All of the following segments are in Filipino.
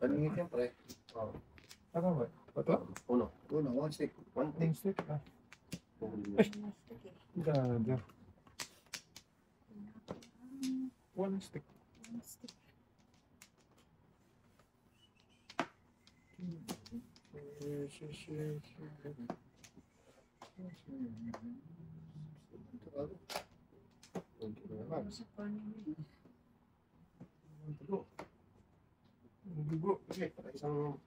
Paningin siyempre. Oo. Ano ba? Ito? Uno. One stick. One One take. stick. Ah. Ay. Ganda. One stick. Dugo. Okay, isang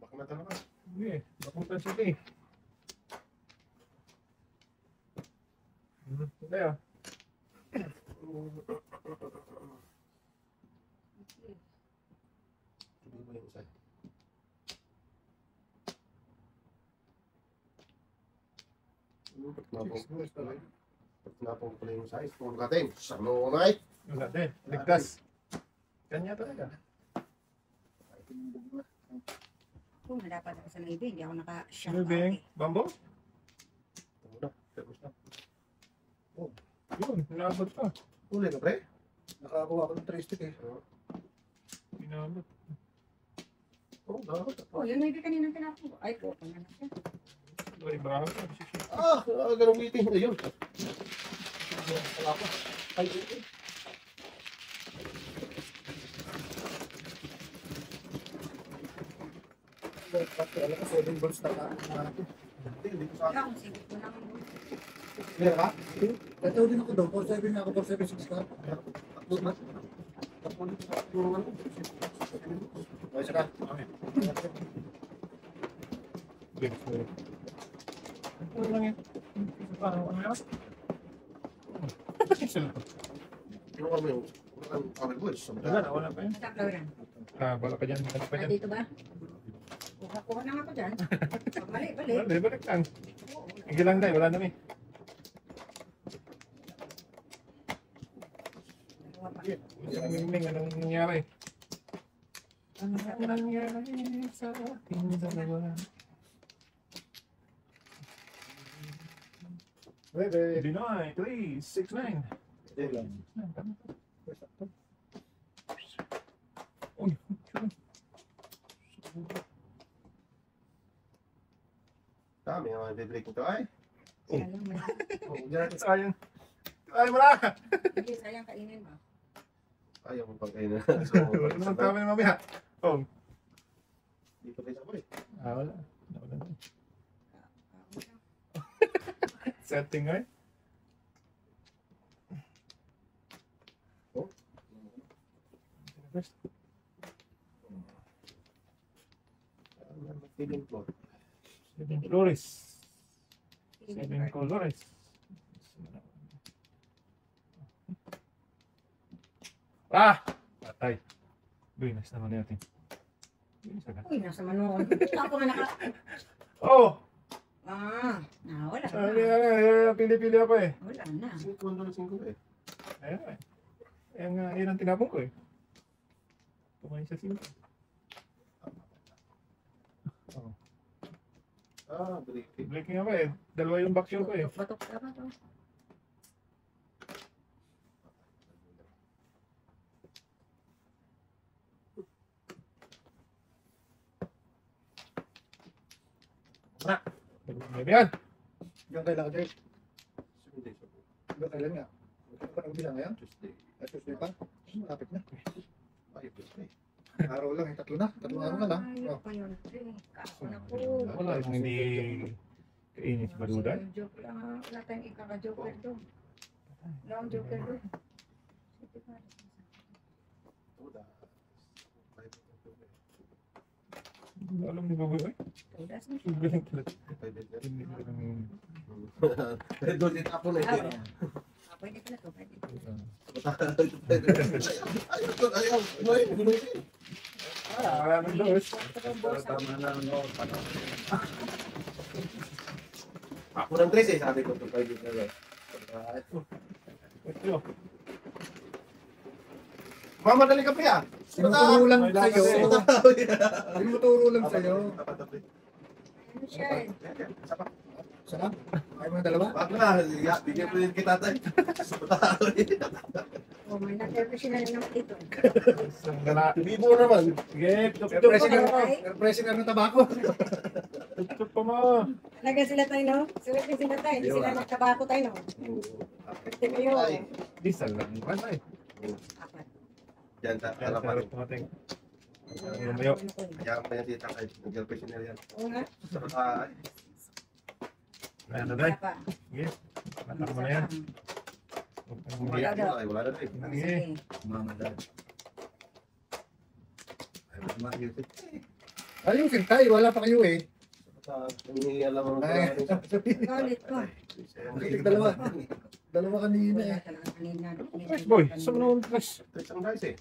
baka na talaga. Hindi. Bakutan siya eh. Hindi ah. Sabi mo yung isa. Pag tinapong ko pala yung size, puro natin. Sano na eh. Wala din. Ligtas. Kanya talaga. Kung dapat ako sa live, hindi ako naka-shut Ano out ba yung eh. bambo? Ito na. Tapos na. Yun. Inabot pa. Uli ka pre? Nakakuha ako ng 3 stick eh. Inabot. Oo, dapat. Oh, yun na yung kanina tinapon ko. Ay, po, na siya. Ay, bravo. Ganun meeting. Ayun. Wala pa. Ay, Alam ko, 7 balls na ako. hindi ko sa Wala akong sigit ko lang. Meron ka? Ito din ako doon. 4-7 na ako. 4-7-6 ka. Tatlo na. Tatlo na sa ano. Okay, saka. Ano lang yan? Ano yan? Ano ka mo yung cover boys? Wala pa yan. Nataklaw yan. Ah, wala pa dyan. Wala pa Ah, dyan. dito ba? Kuha na nga ako dyan. Pag mali, balik. Wala, balik lang. Sige lang tayo, wala na eh. Dalawa pa. Isang mingming, anong nangyari? Ano sa Anong nangyari sa ating dalawa? Ready. Deny, 3, 6, 9. Uy, Dami ang mga biblik nito ay. Sayang mo na. sayang. Ay, wala! Hindi, sayang kainin mo. Ayaw mo pang kayo na. Ano naman tama ni mamaya? Oh. Dito kayo sabay. Wala. Wala na. Setting ay. Oh. Feeling floor. 7 colores. 7 colores. Ah! Patay. Binas naman natin. Binas agad. Uy, nasa manood. Ako nga naka... Oh! Wala Sabi na. nga, pili-pili ako eh. Wala na. 5 na 5 eh. Ayun eh. Yan ang tinapon ko eh. Tumayin sa simple. Breaking. Breaking ako eh. Dalawa yung back shot ko eh. Batok ka ba to? Maybe yan. Yung kailangan dyan. 7 days ago. Yung kailan nga. Ito pa nag-umpisa ngayon. Tuesday. Tuesday pa. Malapit na. Ay, Tuesday. Araw lang eh. Tatlo na. Tatlong araw na lang. Ayaw Oh. pa yun. Kaso na po. Wala yung hindi kainin si Baludan. Joke lang. Wala tayong ikaka-joker doon. Wala akong joker doon. Sige pa. Todas. Wala alam ni Baboy. Ay, Todas na. galing talaga. 5 days. Hindi ko lang. Pero doon din ako na Ah, eh. pwede pala to. Pwede. Ayaw. Wala nang dos. Tama na no. Ako ng 3 eh. Sabi ko to 5 days na. Ito. Mamadali ka pa yan. Tinuturo lang Ay, sa'yo. kasi- Tinuturo lang sa'yo. Ano siya eh? Sana? Ayaw mo ng dalawa? Wag na. Bigyan ko yun kita tayo. Oh, may nag-represyon na rin naman dito. Isang gala. Bibo naman. Sige, Air tup-tup freshener, pa mo. air freshener ng tabako. Tup-tup pa mo. Talaga sila tayo, no? Swerte sila tayo. Hindi sila nagtabako tayo, no? Swerte kayo. Ay. Isa lang. Wala eh. Apat. Yan, Kaya alam pa sarap rin. natin. Lumayo. Kaya pa yan tita kahit nag-girlfriend na yan. Oo nga. Sarap ay. Ayan na, Day. Wala pa. Sige. Matak mo na yan. Umiyak mo ay wala na rin. Sige. Ayusin tayo, wala pa kayo eh. Hindi alam mo Ay, Ulit ko. dalawa. Dalawa kanina Wala eh. talaga kanina. Tres, boy. Saan mo naman tres? Ang guys eh.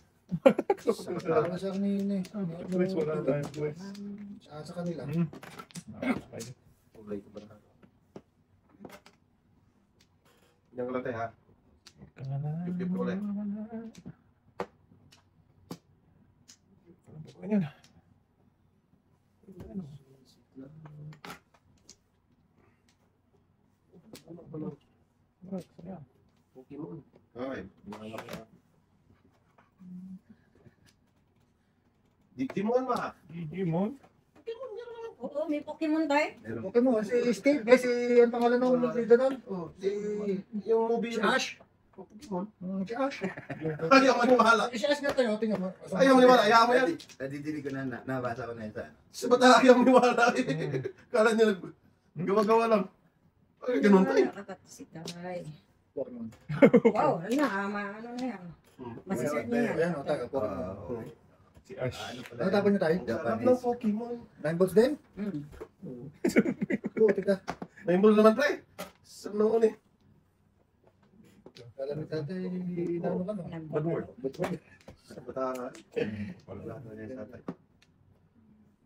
Dalawa siya kanina eh. Tres, wala tayong tres. Sa kanila. Hmm. Okay. Kulay ko ba na? Yan ko lang tayo ha. Tip-tip ko ulit. Ganyan. Pokemon. Okay. Digimon ba? Digimon? Oo, may Pokemon tayo. Pokemon, si Steve, si ang pangalan ng leader nun? Oh, yung movie Si yun. Ash. Pokemon. Si Ash. Ayaw maniwala. Si Ash nga tayo, tingnan mo. Ayaw maniwala. Ayaw mo yan. Nadidinig ko na, nabasa ko na yun sa ano. Sa bata ayaw maniwala eh. Kala niya gawa-gawa lang. Ay, ganun tayo. Nakakatsi tayo. Pokemon. Wow, ano na, ano na yan. Masisert niya yan. Ayan, o, tayo, Pokemon. Si Ash. Ano tapon niyo tayo? Sarap ng Pokemon. 9 volts din? Hmm. Oo, tika. Naimbol naman pre. Sa noon eh. Kala ni tatay, inaano ka no? Bad word. Sa bata Wala. wala na yan sa tayo.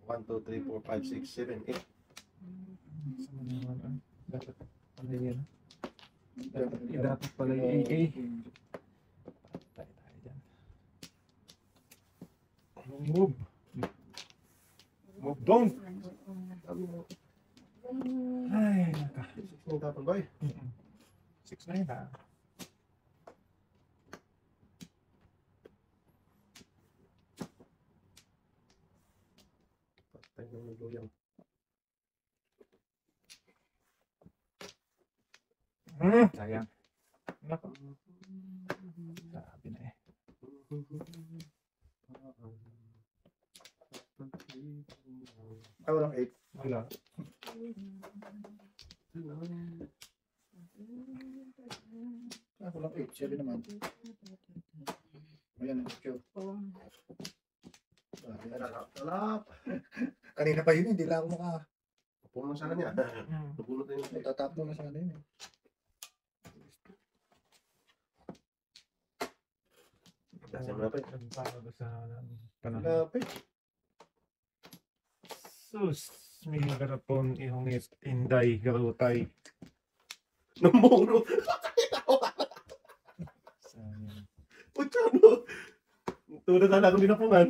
1, 2, 3, 4, 5, 6, 7, 8. Dapat pala yan. Dapat pala yung AA. Tayo dyan. Move. Move down. Ay, naka. Yung tapon ba eh? 6 na yun ha. Patay na nagloyang. Sayang. Nako. Sabi na eh. Ah, walang 8. Wala. Ah, walang 8. 7 naman. Ayan, cute. Talap. Kanina pa yun, hindi lang ako Puno sana niya. Napulot na yun. matatap mo na sana yun eh. Kasi mo na pa eh. Nagpapalo sa panahon. Lapit. Sus, may garapon ihongit inday garutay. Namuro. Sayang. Puchano. Tulad na akong binapungan.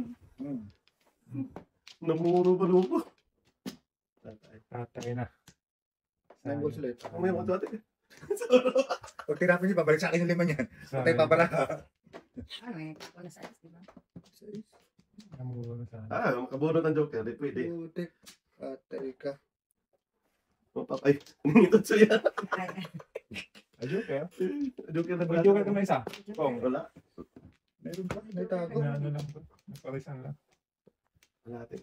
Namuro pa lupo. Tatay na. 9 volts ulit. Ako may mga dati. Pag tinapin niyo, babalik sa akin yung 5 niyan. Patay pa pala. Ano eh, ako na sa ayos, di ba? Namuro na sana. Ah, makabunod ng Joker. Di pwede. Putik. Patay ka. Mapapay. Nangitod siya. Ay, Ayun kaya. Joker na May joker ka na isa. Pong. Wala. Meron pa, may tago. Ano lang to. Naparisan lang. Wala natin.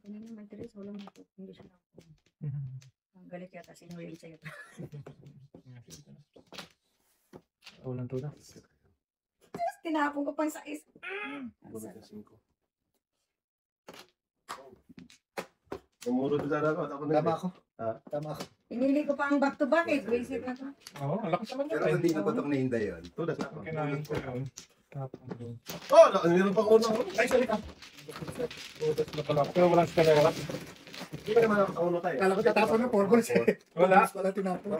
kanina may Teres, walang ito. Hindi siya ako. Ang galit yata, sinulit sa'yo. Ulan to na. Tapos tinapon ko pa yung sais. Bunod na 5. Namuro doon sana ako. Tapos Tama ako. Ah. Tama ako. Pinili ko pa ang back to back eh. Visit na to. Oo, ang lakas naman Pero yun. hindi ko patok na hinday yun. Tulas na ako. Kinain ko yun. Tapos doon. Oh, meron pa una ako. Ay, sorry ka. Utas na pala ako. Pero walang skalera. Hindi pa naman ako sa uno tayo. Kala ko tatapon ng 4 volts eh. Wala. Wala tinapon.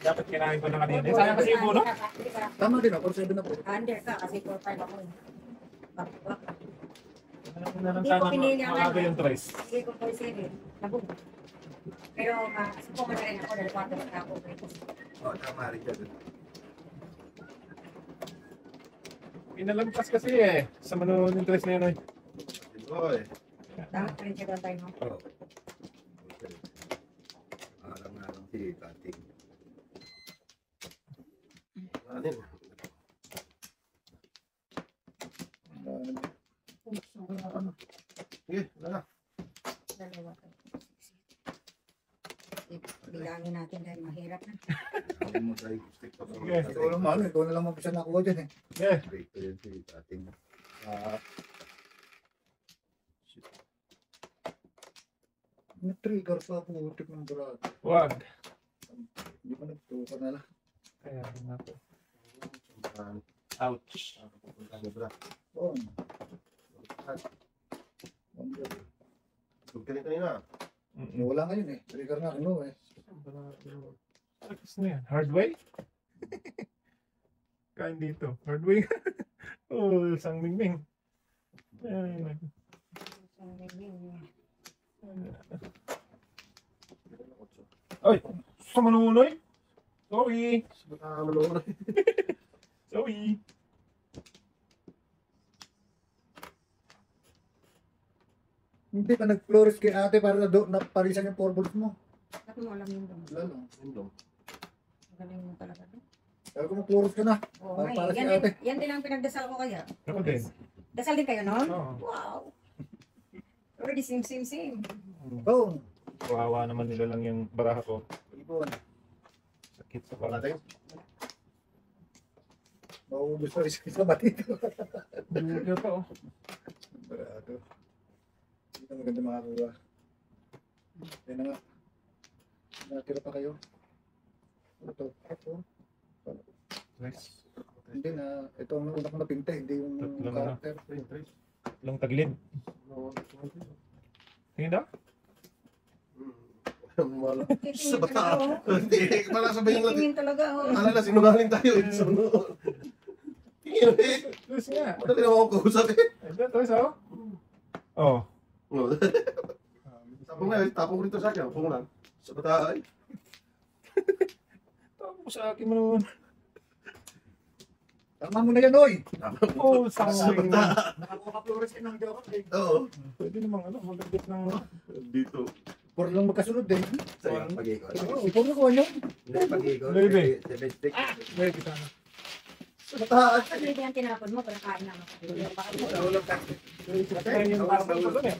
Dapat kinain ko na kanina. Eh, sayang kasi yung ulo. Tama din ako, 7 na po. Under ka kasi 4-5 ako eh. Back to back. Ano na lang Hindi ko sana pinili ang maaga ano. yung tres. Sige ko po sige. Nabog. Pero subukan na rin ako dahil 4 na ako. Oo, tama rin siya dun. Inalampas kasi eh. Sa manonood ng tres na yun eh. Oy. Dapat rin siya tayo, no? Oo. Alam nga lang si Kating. Anin. Sige, wala na. Dalawa tayo. Bilangin natin dahil mahirap na. Alam mo tayo stick pa Sige. Ikaw lang mahal, ikaw na lang mag-isa nakuha dyan eh. Yeah. Break ko yun si Kating. Nag-trigger pa ako, utik ng barado. Wag. Hindi pa nagtuka na lang. Kaya nga po. Ouch. Oo. Huwag ka rin kanina. Wala ngayon eh. Trigger na ano eh. Tapos na yan. Hard way? Kain dito. Hard way. Oh, isang mingming. Ay, nag- Ay, sa manunoy? Sorry. Sorry. Hindi ka nag-flores kay ate para naparisan yung purples mo. Bakit mo alam yun doon? Wala lang. Galing mo talaga doon. Sabi ko mag-flores ka na. Oo, Para- may. para si Yan, ate. yan din ang pinagdasal ko kaya. Ako din. Dasal din kayo noon? Oo. Wow! Already same. Oo. Kawawa naman nila lang yung baraha ko. Ibon. Sakit sa Wala pala. tayo. Mauubos na rin sa batito. Dito pa oh. Barado. Hindi na maganda makakuha. Yan na nga. Nakatira pa kayo. Ano to? Ito. Nice. Hindi na. Ito ang una kong napinta. Hindi yung Tatlo na. character. Lang taglid. Tingin daw? Wala. Titingin Sa talaga, oh. bata. Hindi, wala sabihin natin. Titingin talaga, oh. Alala, sinungaling tayo. Tingin eh. Yes nga. Madali naman ako kausap eh. Ito, ito, oh. Oh. Tapong na, tapong rito sa akin. Tapong lang. Sa bata ay. Tapos sa akin mo naman. Tama mo na yan, oy! Oh, sangling na. Nakakuha ka flores ka ng joke. Oo. Pwede namang ano, magagit ng... Dito. Puro lang magkasunod eh. Sa'yo, pag-ikot. Oo, puro na kuha niyo. Hindi, pag-ikot. Baby. 7 stick. Pwede kita na. Sa bata ay. Kasi hindi yan tinapon mo, pero kain naman. Bakit mo? Nahulog ka. Kaya yung parang ko doon eh.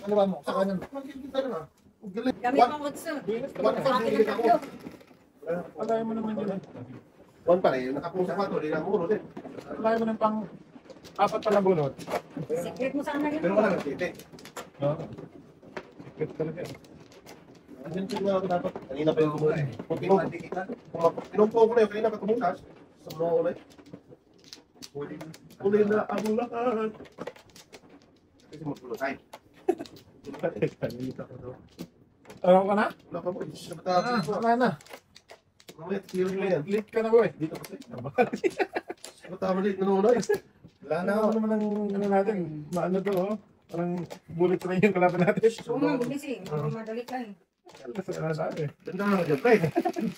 Ano ba mo? Sa kanan. Makikita na. Ang galing. Kami pang utso. One Sa akin ang tatlo. Pagaya mo naman yun eh. One pa rin. Nakapong sa kwato. Hindi na muro din. Pagaya mo ng pang apat pa na bunot. Secret mo sana yun. Pero wala nang titi. No? Secret talaga eh. Andiyan ko na ako dapat. Kanina pa yung pinumpo ko na yun. Kanina pa tumutas. Sa mga ulay. Uli na ang lahat. Kasi magpulutay. Kanina ko daw. Araw ka na? Wala pa po. Sa Ah, bata. wala na. Mamaya, tigilan mo yan. Late ka na boy. Dito kasi. Sa bata maliit na nunay. Wala na. Ano naman ang ano natin? Maano to oh? Parang bullet train yung kalaban natin. Oo nga, bilis eh. Madali ka eh. Kasi ano sabi. Ganda nga dyan, pre.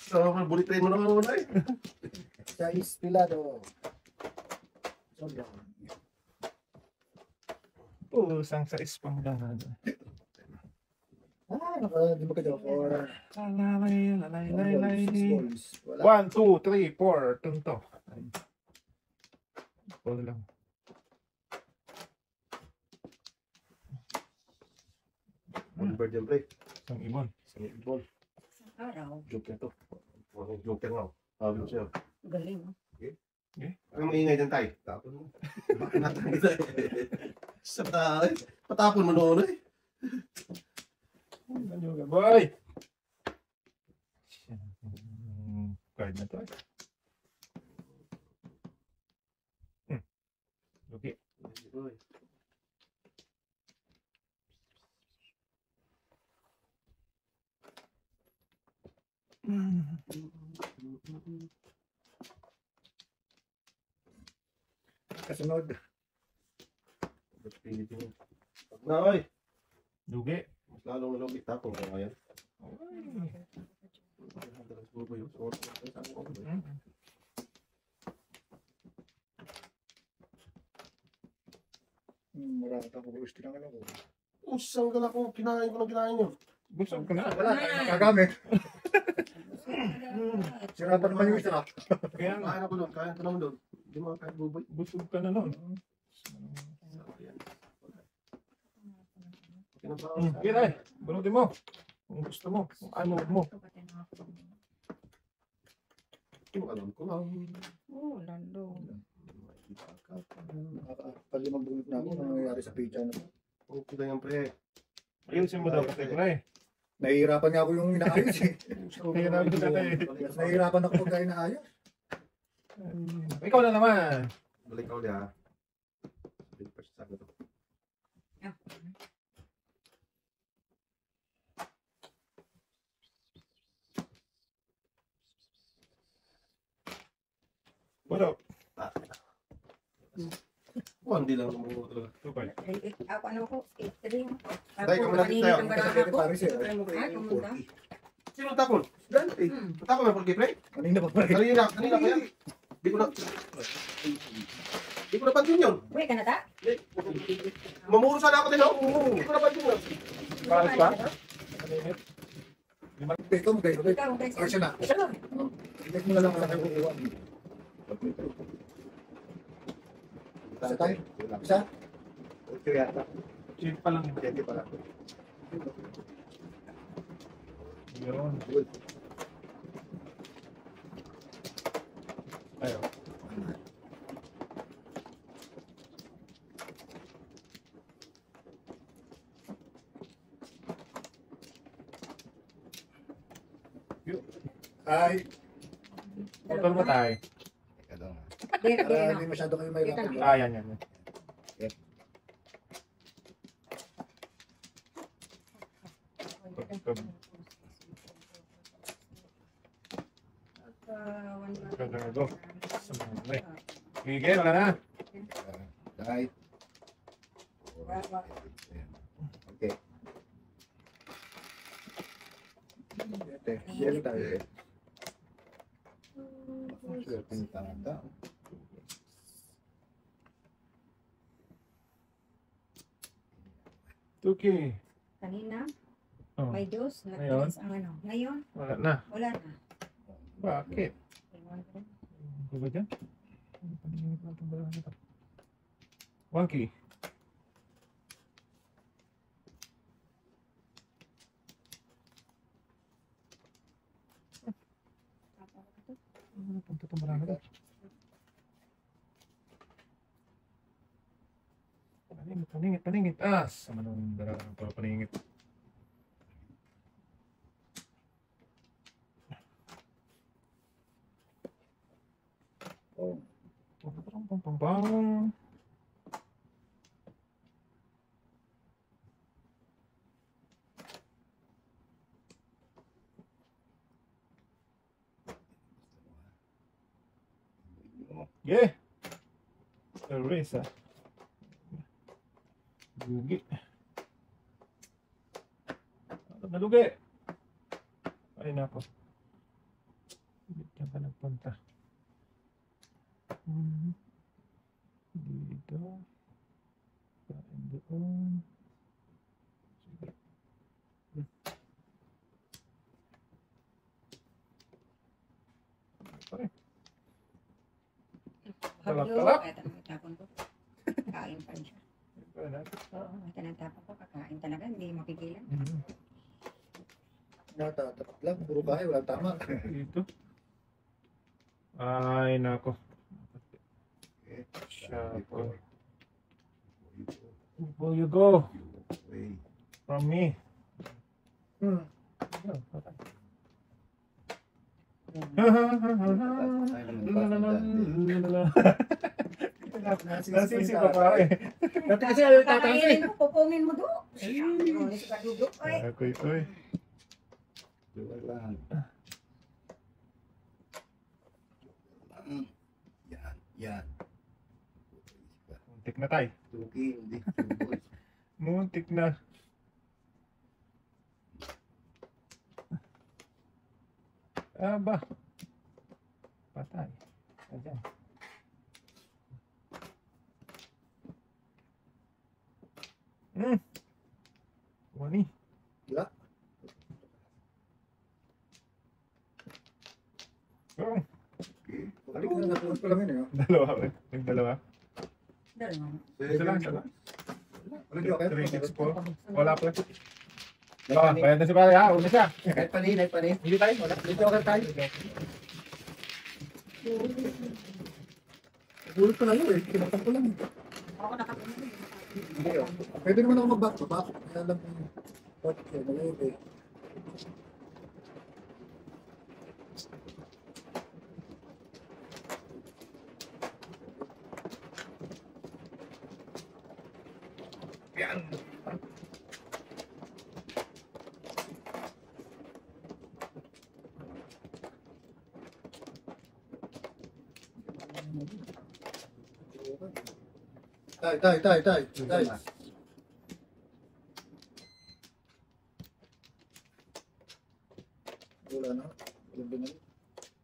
So, bulit train mo naman nunay. Sa Ispilado. Sorry. Pusang sa ispang lang. Di ba kayo? Or... Lalay, lalay, lalay. Wala. 1, 2, 3, 4. Tunto. Wala lang. One bird yan, pre. Isang ibon. Isang ibon. Araw. Joker to. Joker nga. Sabi ko sa'yo. Galing. oh. Ang maingay dyan tayo. Tapon mo. Bakit natin kita eh. Sa tayo. Patapon mo noon eh. Ano boy? Card na to eh. Okay. Kasunod. Na, oy. Dugi. Mas lalong nalugit. Tapon ka ngayon. Tapos lang ano ko. Usang gala ko, kinain ko ng kinain nyo. Busog ka na. Wala, tayo nakagamit. Sira pa naman yung isa. Kaya nga, Kain ako doon, kain ko naman doon. Hindi mo kahit buboy. busog ka na nun. Sige na eh. Bunutin mo. Kung gusto mo. Kung ano mo. Hindi mo alam ko lang. Oh, lalo. Palimang bunot na ako. Ano nangyayari sa pizza na to? Okay lang yan, pre. Ayusin mo daw kasi ko na eh. Nahihirapan nga ako yung inaayos eh. Nahihirapan ka na eh. Nahihirapan ako pagka inaayos. Ikaw na naman. Balik ka ulit ha. Balik pa siya sa akin to. What up? Hindi lang naman mo talaga. Tupay. Ako ano ko, catering. Tay, kung malapit tayo. Ang barang ako. Paris eh. Ah, kumunta? Sino tapon? Dante. Tapon mo porky, pre? Kanina pa pala. Kanina pa yan. Di ko na... Di ko napansin yun. Uy, ka na ta? Mamuro sana ako din ako. Di ko napansin yun. Pares ba? Maninit. Ito mo kayo. Ikaw, guys. Kasi na. Tignan mo na lang sa akin kung iwan. Isa tayo? Isa? Okay yata. Cheap pa lang. Pwede pala. Yun. Good. Ayo. Ay, Motor mo tayo. Teka lang. Dire, para dire hindi na. masyado kayo may lapit. Ah, yan, yan. Go. Sige, wala na. Right. Okay. Ate, yan tayo eh. Swerte ng tanda. Tuki. Kanina, Oh, may dose. Ngayon? Ang ano. Ngayon, wala na. wala na. Bakit? Ewan ko. Ano ba dyan? Paningin ko itong barang ito. Wonky. Ano punta itong barang ito? Paningit. Ah, sama nung barang ito. Paningit. Oh. Pang. Yeah. Teresa. Lugi. Nalugi. Ay nako. Dito ka nagpunta. Dito. Kain doon. Sige. Pare. Hablo, Talak-talak. ito ang tapon ko. Kain pa rin siya. Oo, ito ang tapon ko. Kakain talaga, hindi mapigilan. Natatapat lang. Puro kayo. Walang tama. Dito. Ay nako. Shako. Before you go Wait. from me. Nasisi pa pare. Dati kasi ayaw tataas eh. Kakainin mo, pupungin mo doon. Oh, ito ka dudok. Ay, Koy. Lugar lang. Yan. Muntik na tayo. Tuki, hindi. Tubos. Muntik na. Aba. Patay. Ayan. Wani. Wala. Oh, Balik na natulog ko lang yun eh. dalawa. Nagdalawa. Dalawa. Isa lang, isa lang. Balik ko kayo. 364. Wala pa. Bayad na si pare ha. Una siya. Kahit panin. Hindi tayo. Wala. Dito ka tayo. Bulot ko lang yun eh. Kinatang ko lang. Ako nakapunod. Hindi oh. Pwede naman ako mag-back to back. Kaya lang yung okay, maliit eh. Yan. Tay. Wala na. Walang binalik.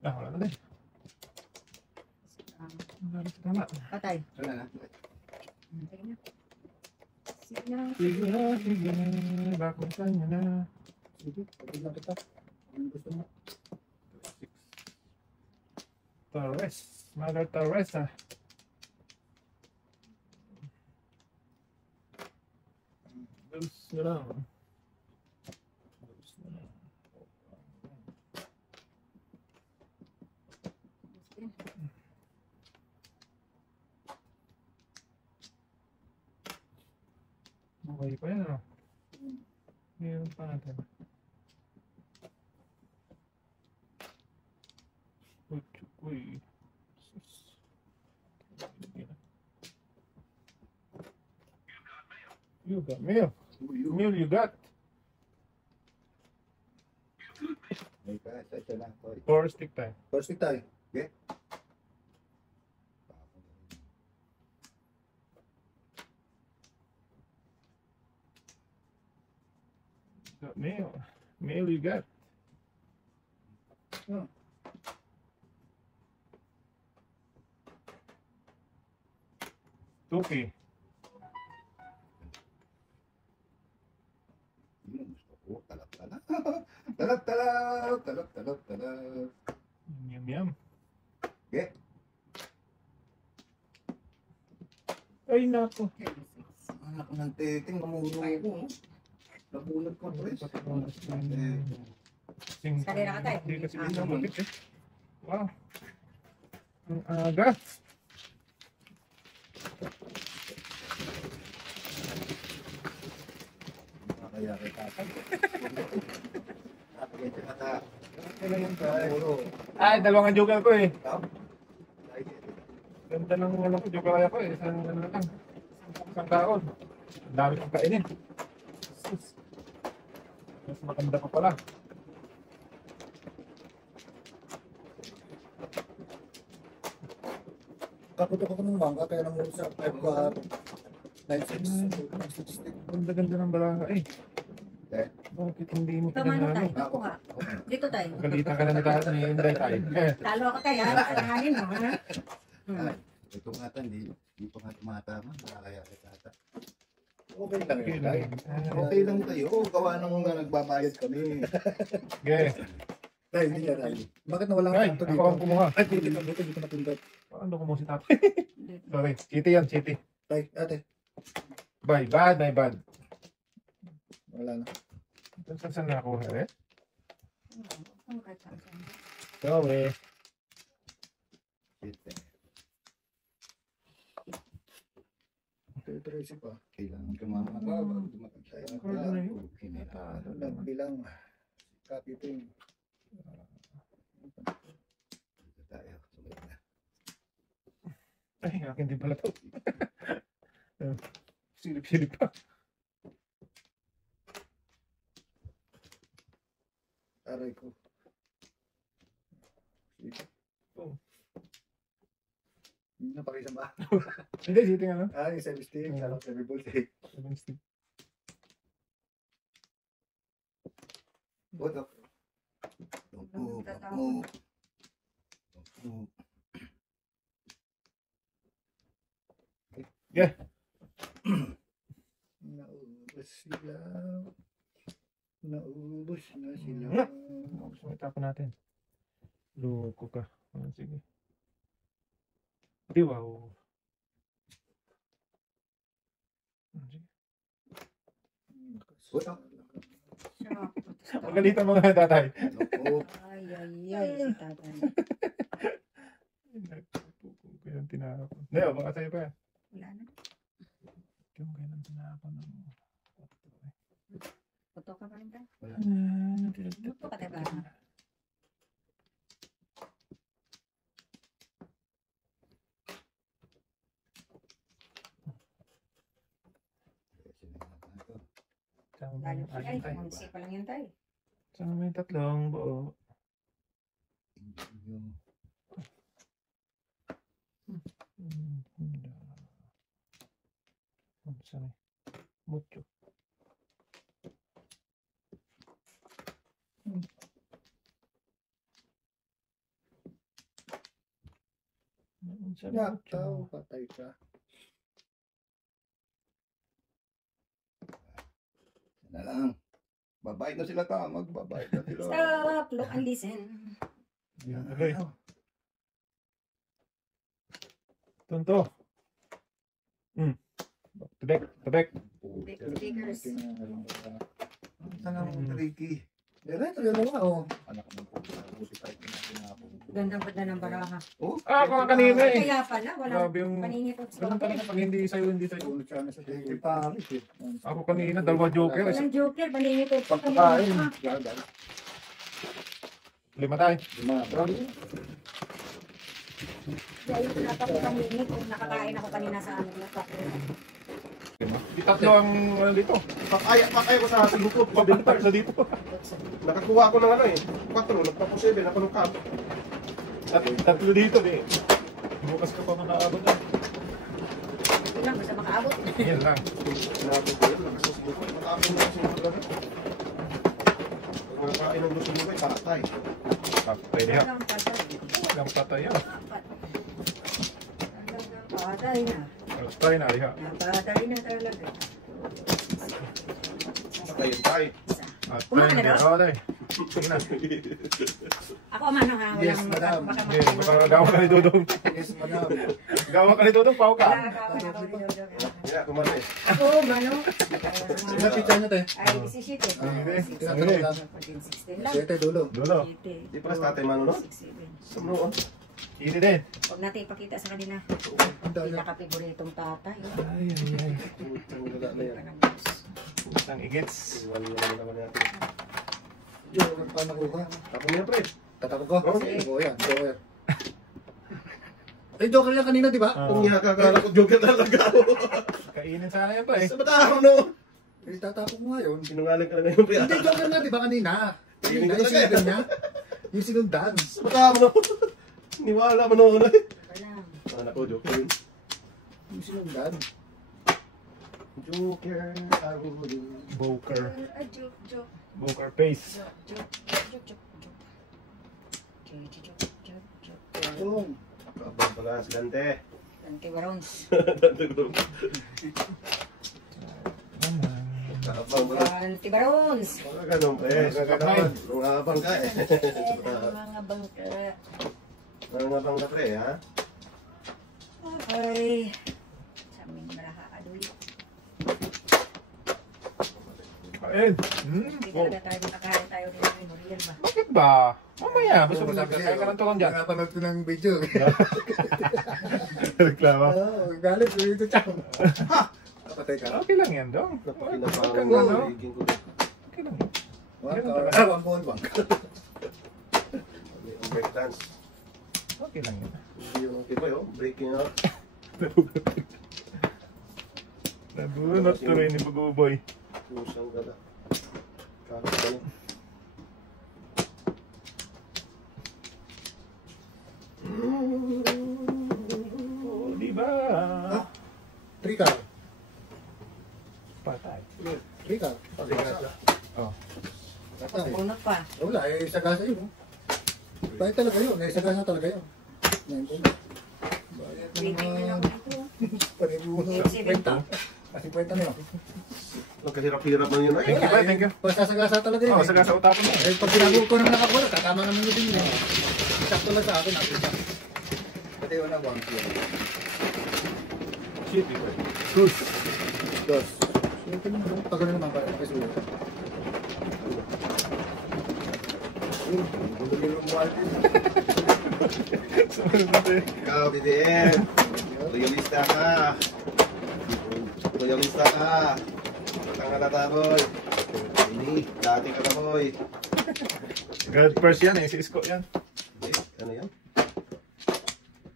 Wala na din. Wala na sa tama. Patay. Wala na. Sige na. Sige na. Sige na, sige na. Bakit sa'yo na? Sige, pagod lang kita. Anong gusto mo? Torres. Mother Torres ah. Dals na lang. Dals na lang. Okay pa yan ah. Meron pa natin. Uy. Sus. You got mail. Mail you got. May isa lang. Toy. 4 stick tayo. First stick tayo. Got mail. Mail you got. Oh. Okay. Yun, gusto ko. Talap. Yum. Okay. Ay, nako. Anak ng titing, namulong ko. Nabulat ko, Tres. Kalira ka tayo. Hindi kasi pinamabit eh. Wow. Ang aga. Kaya kay tatay. Tatay, tata. Kailan yung puro? Ay, dalawang joker ko eh. Ay, Ganda ng ano ko, joker kaya ko eh. Isang ano lang. Isang kaon. Ang dami kong kainin. Sus. Mas maganda pa pala. Kaputok ako ng mangga kaya namulot sa 5 ko 9-6. Ganda-ganda ng baraka eh. Eh. Bakit hindi mo Tumano tayo. pinanalo? Ako nga. Dito tayo. Galitan ka na ni Tahan ni Inday tayo. Talo ako tayo. Alahanin mo, ha? ito nga tan, di pa nga tumatama. Kaya kay tata. Okay lang Okay yun. lang. Okay lang kayo. Gawa nang nagbabayad kami. Okay. Tay, hindi ka tayo. Bakit nawala Ay, ka ito ako dito? ang kumuha. Ay, dito napindot. Ano ko mo si Tatay? Sorry, chiti yan, chiti. Tay, ate. Bye, bad, my bad. Wala na. Saan nakuha eh? Ang kata. Sorry. Ito isip pa. Kailangan tumama ka. Bago tumatagay ka. Ano na yun? Okay na yan. Nagbilang. Copy thing. Dito tayo. Sumunod na. Ay, akin din pala to. Silip-silip pa. Aray ko. Sige. Oh. Hindi na pakisang ba? Hindi, chiti nga lang. Ah, yung self-esteem. Salang self-esteem. What up? Don't move. Don't move. Don't move. Yeah. No. sila. Naubos na sila. Gusto mo itapon natin. Loko ka. Ah, sige. Di wow. Ah, sige. Magalitan mo nga tatay. Naku. Ay, ay, ay, si tatay. Kung kaya tinapon. Leo, baka sa'yo pa yan. Wala na. Kung kaya tinapon. Puto ka pa rin tayo. Puto Puto ka tayo ba? Lalo si ay, kung pa lang yan tayo. Saan may tatlong buo? Saan mucho. Saan Yataw, mucho. patay ka. Na lang. Babait na sila ka. Magbabait na sila. Stop, look and listen. Yan tuloy. Tunto. Tubek, tubek. Figures. Saan ang tricky? Diretso yun naman, oh. Anak ng puto. Buti tayo pinapinapo. Gandang ganda ng baraha. Ah, ako nga kanina eh. Kaya pala, wala Grabe yung... paninipot sa Ganun talaga pag hindi sa'yo, hindi sa'yo. Tulad siya na sa tingin Paris, eh. Ako kanina, dalawa joker. Walang joker, paninipot sa Pagkakain. kanina. Gagal. Lima tayo. Lima. Kaya yung pinapakapaninip, kung nakakain ako kanina sa ano, Di tatlo ang ano dito. Pakaya ko sa singko. Pabintag sa dito. Nakakuha ko ng ano eh. 4, nagpapos 7, napanukap. Tatlo dito eh. Bukas ka pa manaabot na. Yun lang, basta makaabot. Yan lang. Sinabi ko yun, nakasasubo ko. Matapos na kasi yung talaga. Pag nakakain ng gusto nyo, patay. Pwede ha. Walang patay. Walang patay ha. Patay na. Patay na ha. Napatay na talaga. Patayin tayo. Kumain na daw? Oo tayo. Sige na. Ako mano ha, walang Yes, madam. baka Okay, baka gawa ka ni Dudong. Yes, madam. Gawa ka ni Dudong, pao ka. Wala ka ako na Kaya, kumain. Ako, mano. Ilan pizza niyo, te? Ay, 17. Tinatanong lang. 16 lang. Siyete, dulo. Dulo. Di pa sa tatay mano, no? 6, 7. Sumno, Ini din. Huwag natin ipakita sa kanila. Ang dami. Pinaka-favoritong tatay. Ay, ay, ay. Wala na yan. Isang igits. Iwan na naman natin. Yung ang panakuha. Tapos niya, pre. Tatapos ko? Oo. Oo, yan. Joker. Ay, Joker yan kanina, di ba? Kung nakakala ko, joker talaga. Kainin sana yan pa eh. Sa batang, no? Eh, tatapos ko nga yun. Sinungaling ka na ngayon, pre. Hindi, Joker nga, di ba kanina? Hindi Kanina, ko yung talaga. sinundan niya. Yung sinundan. Sa batang, no? Niwala mo noon, eh. Wala. Anak ko, joker yun. Yung sinundan. Joker, I will do. Boker. Joke, joke. Boker face. Joke, joke, joke, joke. Joke, joke, joke, joke. Yung. Kapag pala, silante. Anti-barons. Kapag pala. Anti-barons. Mga ganun, pre. Sa ganun. Rungabang ka, eh. Mga bangka. Rungabang ka, pre, ha? Ay. Sa aming malaha, adoy. Kain. Hindi Oh. talaga tayo makakain tayo rin ng Muriel ba? Bakit ba? Mamaya. Basta mo sabi. Kaya ka ng tukang dyan. Nakapanood ko ng video. Reklama. Oo, galit. Dito, chow. Patay ka. Okay lang yan, dong. Napakinabangan Huwag kang mo, ano. higing ko. Okay lang yan. One point, one. Ang break dance. Okay lang yan. Hindi yung tibay, oh. Breaking out. Nabunot tuloy ni Bugoboy. Pusang gala. Kakot ka niya. Oh, di ba? Three car. Patay. Three car. Oh. Patay. Punot pa. Wala, eh, sagasa yun. Bayad talaga yun. Eh, sagasa talaga yun. Yan po. Bayad Waiting na naman. ako dito. Panibuno. 8-7. 50. Kasi 50 na yun. Nagkahirap-hirap na yun. Ay, Thank you, thank you. Pasasagasa talaga yun. Oh, sagasa utapon mo. Eh, pag sinabi ko ng nakakawala, kakama naman yung din. Sakto lang sa akin. Pati yun ang 1 kilo. Shit, ito. Dos. Dos. Ito naman. Pag ano naman, parang pakisulat. Ikaw, BBM. Loyalista ka. Loyalista ka. Matang na taboy. Ini, dati ka na boy. God first yan eh, si Isko yan. Eh, ano yan?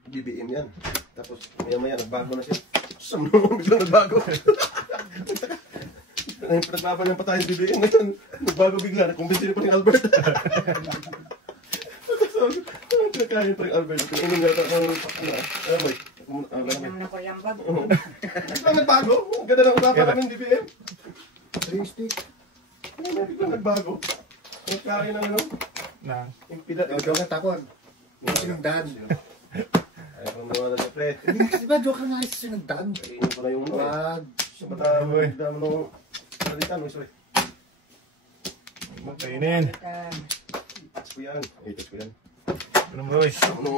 BBM yan. Tapos maya-maya nagbago na siya. Saan mo biglang nagbago? Pinaglaban ng patayin BBM ngayon. Nagbago bigla. Nakumbinsin pa ni Albert. Kaya pa ni Albert. Ini nga ito. Ano boy? Naman ako yung bag. Biglang nagbago? Ang ganda ng usapan namin BBM. 3 stick. Biglang nagbago. Ang kaya ng ano? Na. Impida. Joke ang takon. Hindi sinagdan. Ay, kung naman na siya, pre. Di ba joke nga isa sinagdan? Ayun pala yung ano. Wag. Sa mata mo, dami nung salita mo, sorry. Magkainin. Touch ko yan. Ay, touch ko yan. Ano mo, boy? Ano?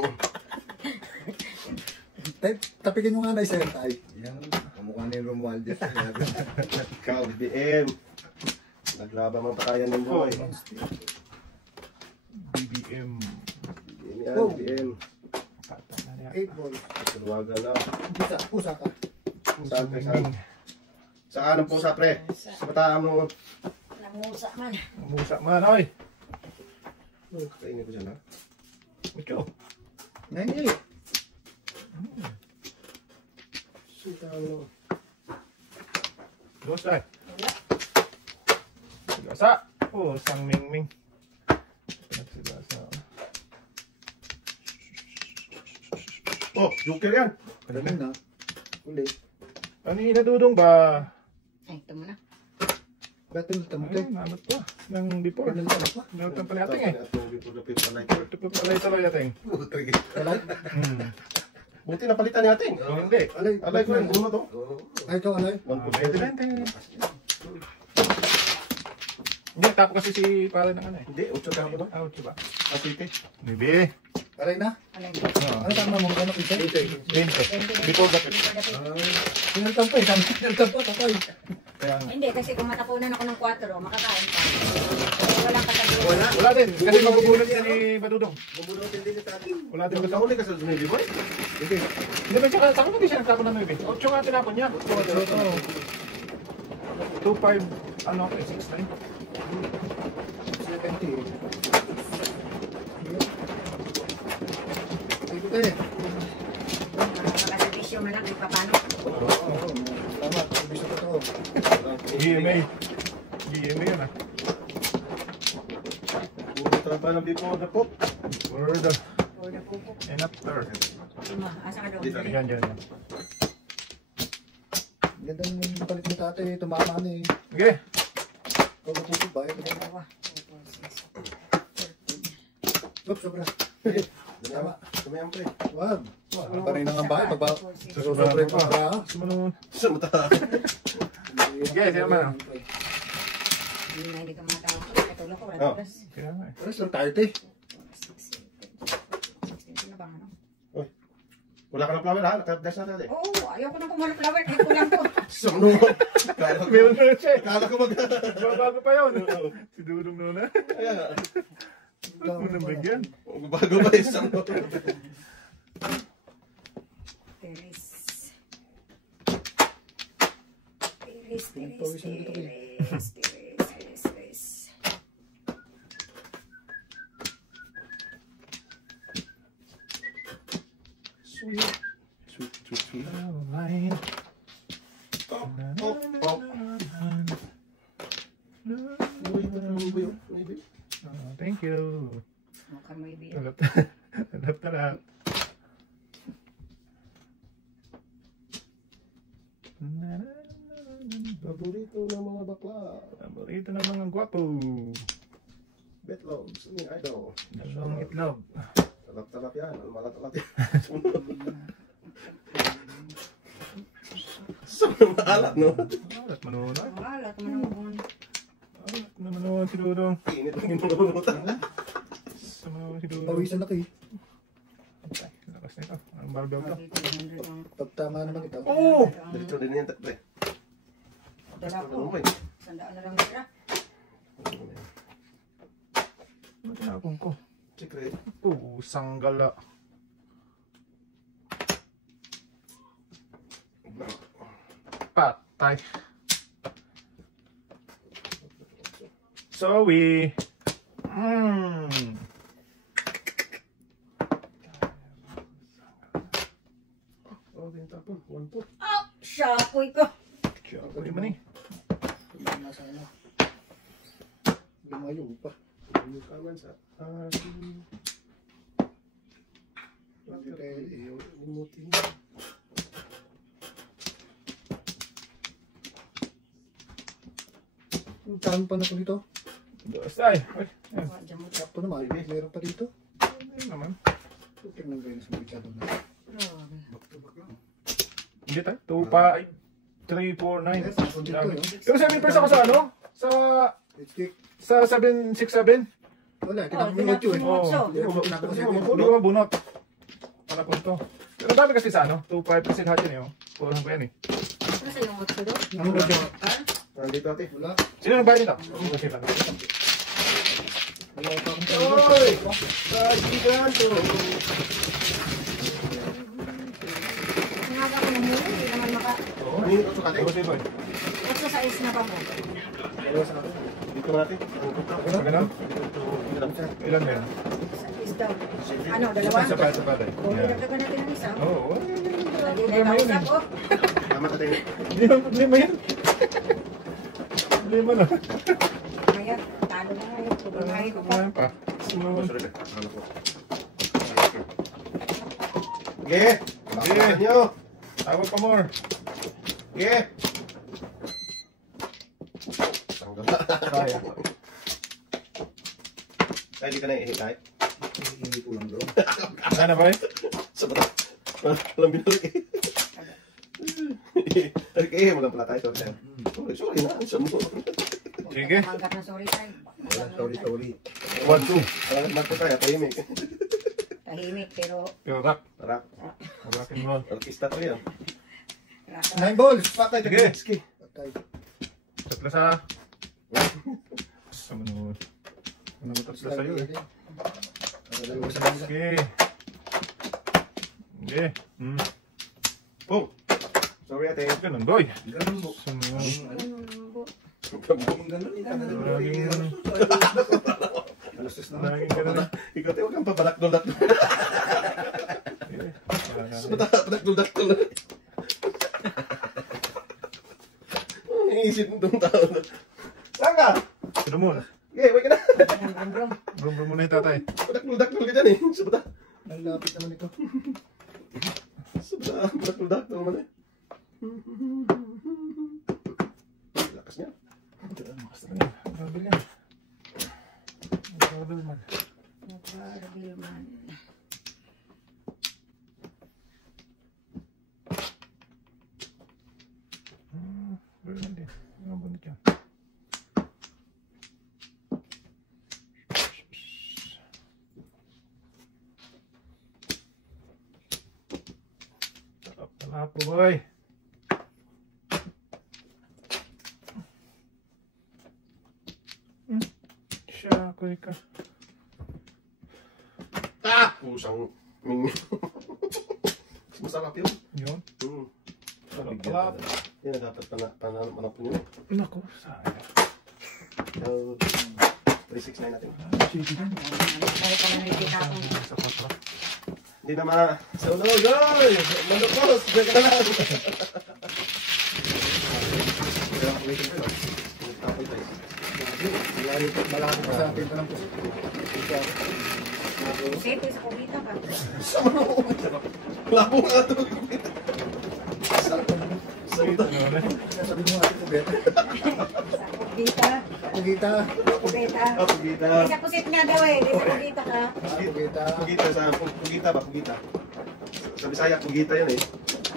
Tapikin mo nga na isa yung tay. Yan, kamukha ni Romualdez. Ikaw, BBM. Naglaba mga patayan ng boy. BBM. BBM yan, Oh. BBM. 8 balls. Kaluwagan na. Pusa ka. Saan, pre? Saan? Saan ang pusa, pre? Sa bataan mo. Namusa man. Musa man, oy. Kainin ko dyan, ha? Ikaw. 98. Sita mo. Dos ay. Sigasa. Oh, sang mingming. Sigasa. Oh, joker yan. Ganun na. Uli. Kanina dudong ba? Ay, ito mo na. Battle tamuti. Ay, nanot pa. Nang before. Ganun na pa. Nanot pala yating eh. Ito pa pala ito yating. Alay. Buti napalitan ni ating. Oh, hindi. Alay. Alay ko yan, buno to. Ay, ito alay. 20. Hindi, tapo kasi si pare ng ano eh. Hindi, 8 ka ako to. Ah, diba? Asite. Bibi. Alay na. Alay. Ano tama mo magkano kita? 20. Before the Sinaltan pa eh. Sinaltan pa. Tatay. Kaya nga. Hindi, kasi kung matapunan ako ng 4, makakain pa. Walang katabi. Wala din. Kasi mabubunod yan ni Badudong. Bubunutin din ni tating. Wala din Ikaw uli ka sa Zunili, boy. Hindi. Hindi ba siya, saan hindi siya nagtapon ng 9? 8 nga tinapon niya. 2-5, ano, 6-9. 70. Ay, ito eh. Makasabisyo mo lang kung paano. Oo. Tama. Bisa ko to. GMA. GMA yun ah. Puro trampa ng before the pop. Word of Or na pupo. and after. Asa ka doon? Yan, yan. Ganda ng palit ni tatay. Tumama na eh. Okay. Huwag mo po ba? Dalawa. Oops, sobra. Tama. Tumayan, pre. Wag. Parin na nga ba? Pagba. Sobra Sobra pa. pa. Sumunod. Sa mata. Okay, sino man? Hindi na hindi ka matawag. Katulong ko, wala Oh. oras. Kaya nga eh. Alas lang tayo, te. 16 na ba ano? Wala ka ng flower, ha? Naka-dash na natin. Oo, ayoko nang kumuha ng flower. Kahit kulang ko. Sumno. Kala ko. Meron na siya eh. Kala ko mag... Bago pa yun. Si Dudong na na. Kaya nga. Ano nang bigyan? Bago ba yung sumno? Tiris. Tiris, tiris, Pawisan dito, te. tiris, tiris, tiris, tiris. Sweet. Sweet, sweet, sweet. Alright. Pop, pop, pop. Maybe. Thank you. Mukhang may biyo. Alap na lang. Paborito ng mga bakla. Paborito ng mga gwapo. Betlog. Suming idol. Dalawang itlog. Talap-talap yan. Malat-talap yan. Suming maalat, no? Alat Manunod. Ah, lahat naman Manunod si Dudong. Init lang yung nabulutan. Manunod si Dudong. Pawisan na kayo. Ay, lakas na ito. Ang barbell to. Pagtama naman ito. Oo! Diretso din yan, pre. Dala Ano ko. mo eh? Sandaan na lang tira. Ano tinapon ko? Secret. Pusang gala. Patay. Sorry. Oh, din tapon. 1 po. Oh! Shapoy ko. Sorry man eh. Nasa ano. Lumayo pa. Yung kaman sa... Limutin. Yung taon pa na po dito. Ay, ay. Diyan mo. Sakto naman. Meron pa dito. Hindi naman. Tingnan ko yun sa masyado na. Grabe. Back to back lang. Hindi tayo. 2, 5, 3, 4, 9. Yes, ako dito yun. Pero 7 pesos ako sa ano? Let's kick. Sa 767? Wala, tinakot yun. Oo. Hindi ko mabunot. Para po ito. Pero dami kasi sa ano? 2.5 kasi lahat yun eh. Kulang pa yan eh. Ano sa yung otso doon? Ano ba ito? Nandito ate. Wala. Sino nang bayad nito? Kasi lang. Wala pa akong Oy! Kajigan to! Nangaga ko ng muli. Hindi naman maka... Oo. Ano yung otso ate? Ano sa'yo boy? Otso sa is na pa mo. Dalawa sa akin. Dito natin. Pag ganun? Ilan ba yan? Sa is daw. Ano, dalawa? Isa pa, isa pa tayo. Kung dinagdagan natin ang isa. Oo. Hindi na Problema yun kausap eh. ko. Tama ate. Problema yan. Problema na. Kaya, talo na nga yun. Tutunahin ko pa. Kumain pa. Sorry ka. Ano po? Sige! Bakit nyo? Tawag pa more. Sige! Tanggal. Kaya. Ay, di ka na ihitay. Hindi ko lang doon. Ano ba eh? Sa bata. Walang binulik eh. Ay, kaya mo lang pala tayo. Sorry na. Isa mo. Sige. Manggap na sorry tayo. Sorry. 1, 2. Marco tayo, tahimik. Tahimik pero... Pero rock. Tara, Rock and roll. artista to yan. 9 balls. Patay, Sige. Sige. Patay. Tatla sa... Sa manunod. Ano ba tatla sa'yo eh? Dalawa sa kanila. Sige. Sige. Boom! Sorry ate. Ganun boy. Ganun mo. Laging... Alas na. Laging ganun eh. Ikaw tayo, huwag kang pabalakdol-dakdol. Sige. Wala na. Pabalakdol-dakdol. Iisip mo itong tao na. Saan ka? Sino muna? Okay, wait ka na. Brum muna yung tatay. Padakdol-dakdol ka dyan eh. Sa bata. Ang lapit naman ito. Sa bata, padakdol-dakdol naman eh. Lakas niya. Grabe yan. Grabe man. Nagbarbilman. Grabe din. Ang bunit yan. Sarap na lapo boy. Siya, kuy ka. Pusang mingin. Masarap yun. Yun. Sarap na lapo. Yan na dapat panalo po nyo. Naku, sayang. So, 369 natin. Kaya pa na nakikita ko. Sa kontra. Hindi na ma... So, no, goy! Manukos! Diyan ka na lang! Kaya ang kulitin ko. Tapos tayo. Malaki pa sa atin pa lang po. Siyempre sa kumita ka. Labo nga ito. Sabi mo ate ko, Beta. Sa kumita. Pugita. Kumita. Pugita. Sa pusit nga daw eh. Sa kumita ka. Pugita. Pugita sa... Pugita ba? Pugita. Sa Bisaya, pugita yun eh.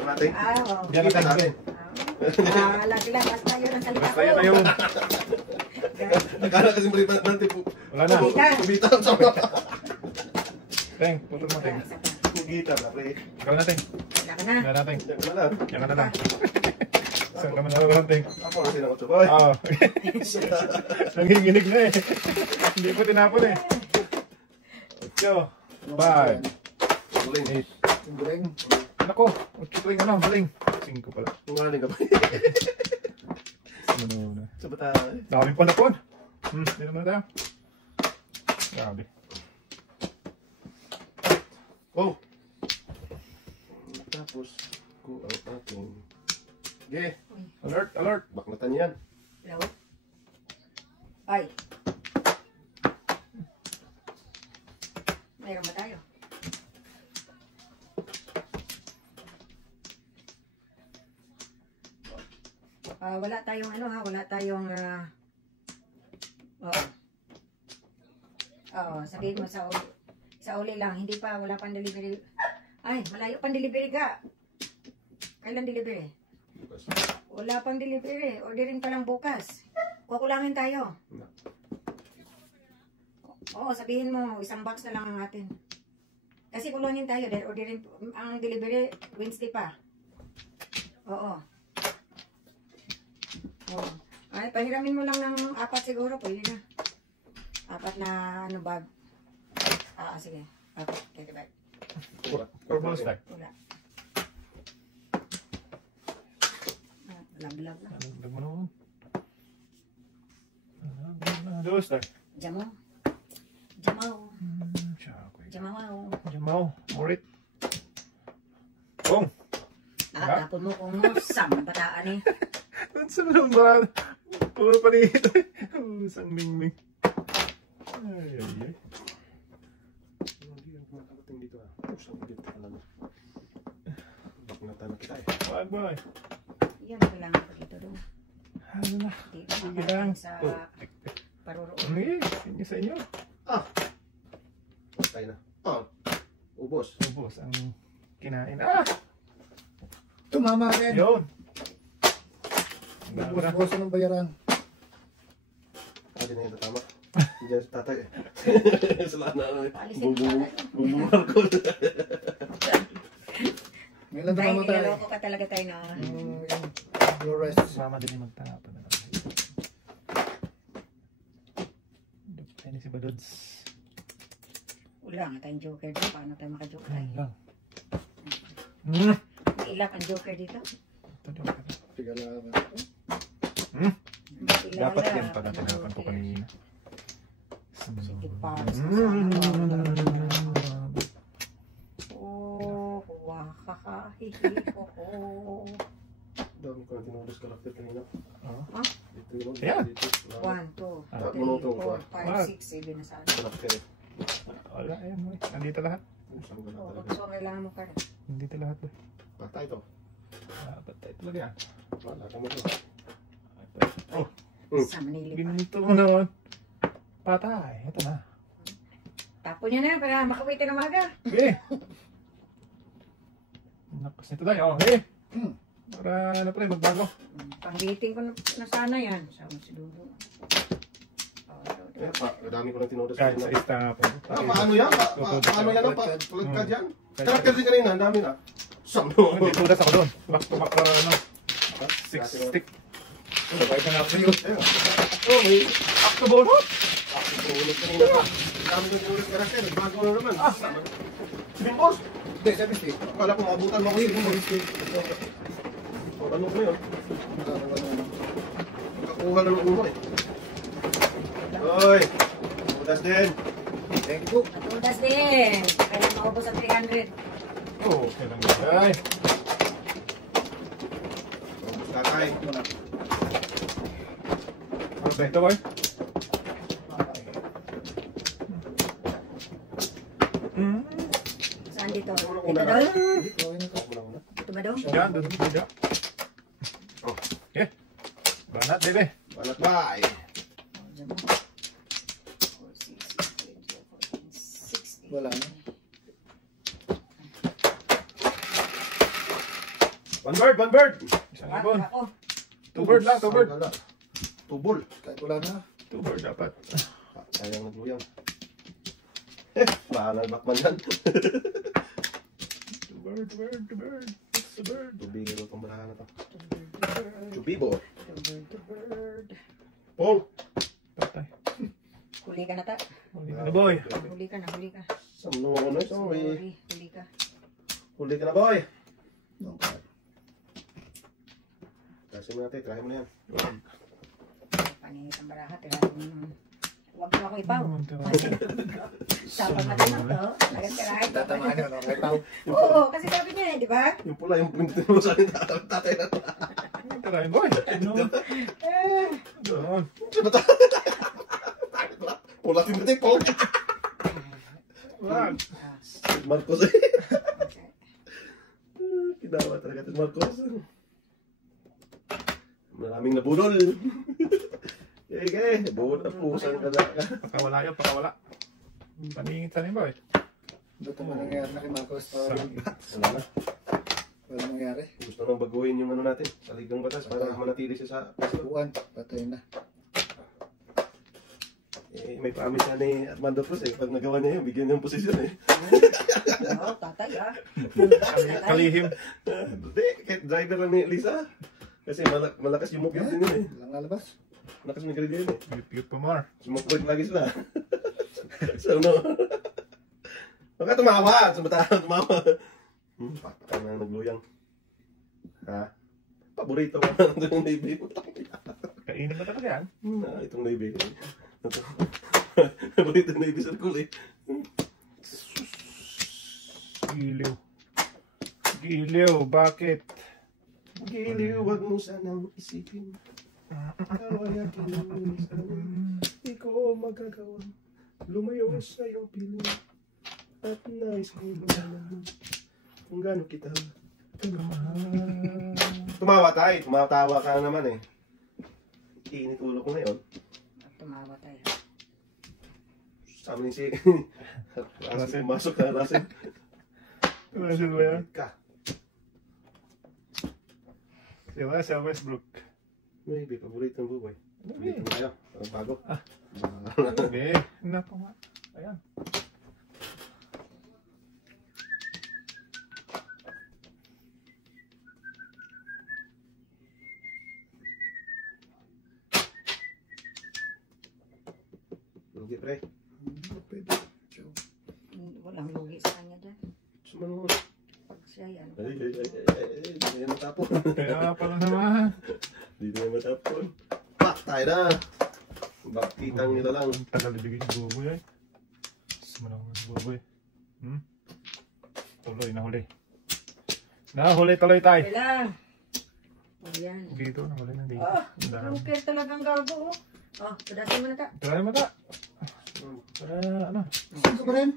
Mate. Ah, oo. Pugita natin. Ah, Sila, basta yun ang salita Basta yun na yun. Akala kasi mali pa natin po. Wala na. Kumita ang sama. Teng, putol mo, Teng. Kumita na, pre. Ikaw na, Teng. Wala ka na. Wala na, Teng. Yan na. Yan na lang. Saan ka man naman, Teng? Ako kasi na 8 boy. Oo. Nanginginig na eh. Hindi po tinapon eh. 8, 5, Tuling. 8. Tinggreng. Nako, 8 tuwing ano, maling. 5 pala. Tungaling ka ba? Ano na. Sa batay. Dami pa na po. Hindi naman tayo. Grabe. Oh! Tapos, kung ang ating... Okay, Alert, alert. baklatan yan. Hello? Ay. Mayroon ba tayo? Wala tayong ano ha, wala tayong oo. Oo, sabihin mo sa uli lang, hindi pa, wala pang delivery. Ay, malayo pang delivery ka. Kailan delivery? Wala pang delivery, orderin pa lang bukas. Kukulangin tayo. Oo, sabihin mo, isang box na lang ang atin. Kasi kulangin tayo, dahil orderin, ang delivery Wednesday pa. Oo. Oo. Ay, pahiramin mo lang ng 4 siguro, pwede na. 4 na ano bag. Sige. 4, carry bag. Purple stack. Wala. Lag-lag lang. Lag mo naman. Dual stack. Jamaw. Jamaw. Jamaw. Murit. Bong. Nakatapon mo kung saan bataan eh. Saan naman ba? Puro pa dito. Isang ming-ming. Ay, ay, ay. Hindi ang makakating dito ah. Pusang dito ka lang. Baklatan na kita eh. Wag ba? Yan, kailangan ko dito doon. Ano na? Dito Sige lang. sa paruroon. Ano eh? Inyo sa inyo. Patay na. Ubos. Ubos ang kinain. Tumama rin. Yun. Ubos ng bayaran. Hindi na yung tama. Hindi yan sa tatay eh. Sala na eh. Paalisin mo pala. Bumbumal ko. Ngayon lang Dahil tumama tayo. niloloko ka talaga tayo na. Yung Flores. Mama din magtapon na lang. Ay na si Badods. Wala nga tayong joker dito. Paano tayo maka-joker tayo? Lang. May ilap ang joker dito. Tigala. Dapat yan pag natinapan ko kanina. Sige pa. Oh, wakakahihiho. Dami ko na tinubos karakter kanina. Ha? Ito yun. Ayan. 1, 1, 2, 3, 4, 5, 6, 7 na saan. Karakter eh. Wala, ayan. Nandito lahat. Saan ko na Oo, talaga. so kailangan mo ka rin. Nandito lahat. Patay to. Patay talaga yan. Wala ka mo to. Sa Manila pa. Ginito mo naman. Patay. Ito na. Tapon nyo na yan para makawit na umaga. Okay. Nakas nito tayo. Okay. Para ano pa rin, magbago. Pang-rating ko na sana yan. Sama si Dudu. Eh, dami ko na tinubos Kahit sa kanina. istapon. Paano yan? Paano yan? Tulad ka dyan? Karakter din kanina. Ang dami na. Saan mo? Hindi, tudas ako doon. Back to back, ano. 6 stick. Ano, kahit na nga yun. Oh, may Back to bonus. tulad kanina pa. Dami ko tinubos karakter. Bago na naman. Bimbos! Hindi, sabi si. Wala kong abutan mo ko yun. Ano ko yun? Nakakuha na ng ulo eh. Oy! Butas din! Thank you. Natudas din. Kailan maubos ang 300. Oo, okay lang guys. Butas kakay. Ano ba ito, boy? Saan dito? Dito Una daw? na. Dito ba daw? Yan, doon. Dito. Okay. Banat, bebe. Balat bay! Diyan mo. 4, 6, 8, 14, 16. Wala na. One bird, one bird. Isa Ibon. Ako. Two-bird lang, two-bird. Sangala. Tubol. Kahit wala na. Two-bird dapat. Sayang nagluyang. Bahala bakman yan. Two-bird, two-bird, two-bird. It's a bird. Tubigin mo itong barahan na to. Tubibo. Bird. Paul. Patay. Huli ka na ta. Ano boy? Huli ka na, huli ka. Samno ko na sorry. Sorry, huli ka. Huli ka na boy. No, kahit. Kasi mo natin, try mo na yan. Paningit ang baraha, tirahin mo naman. Huwag mo ako ipaw. Sabang natin mo to. Tirahin ko. Tatamaan yun, no? Kahit tao. Oo, kasi sabi niya eh, di ba? Yung pula, yung pinto mo sa akin, tatay na. Tarahin boy. Ano? Doon. Pula timbre, Paul. Wag. Marcos eh. Kinawa talaga ito Marcos. Maraming nabudol. Okay, buod na pusan ka na. Pakawala yun, pakawala. Paningit sa rin boy. Ito mo nangyayari na kay Marcos. Wala na. Wala nangyayari. Gusto nang baguhin yung ano natin, saligang batas para manatili siya sa pasto. Buwan, patay na. Eh, may promise na ni Armando Cruz eh. Pag nagawa niya yun, bigyan niya yung posisyon eh. Oo, tatay ah. Kalihim. Hindi, kahit driver lang ni Lisa. Kasi malakas yung mukbang din yun eh. Walang nalabas. Malakas yung grilyo yun eh. Cute pa more. Sumukbang lagi sila. So no. Baka tumawa. Tumawa. Patay na nagluyang. Ha? Paborito ko na yung Navy. Kainin mo talaga yan. Itong Navy. Paborito ng Navy Circle eh. Giliw. Giliw, bakit? Giliw, wag mo sanang isipin. Kawaya kinuwi sana. Di ko magagawa. Lumayo sa iyong piling. At nais ko malaman kung gaano kita. Tumawa tayo. Tumatawa ka na naman eh. Init ulo ko ngayon. Tumawa tayo. Sa amin si Rasen. Pumasok ka, Rasen. Rasen ba yan? Ka. Diba sa Westbrook? Maybe, paborito ng buboy. Paborito mo kayo. Bago. Hindi. Napo nga. Ayan. Hindi, pre. Walang lugi sa kanya dyan. Sumanong. Pag siya yan. Hindi na yan matapon. Kaya pala naman. Hindi na yan matapon. Patay na. Bakitang nila lang. Ang tagal ibigay si Buboy eh. Sumanong si Buboy. Tuloy, nahuli. Nahuli tuloy tayo. Okay lang. O yan. Dito, nahuli na dito. Oh, Ang dami. okay talagang gago. Oh, padasin mo na ta. Try mo ta. Ano? Single pa rin.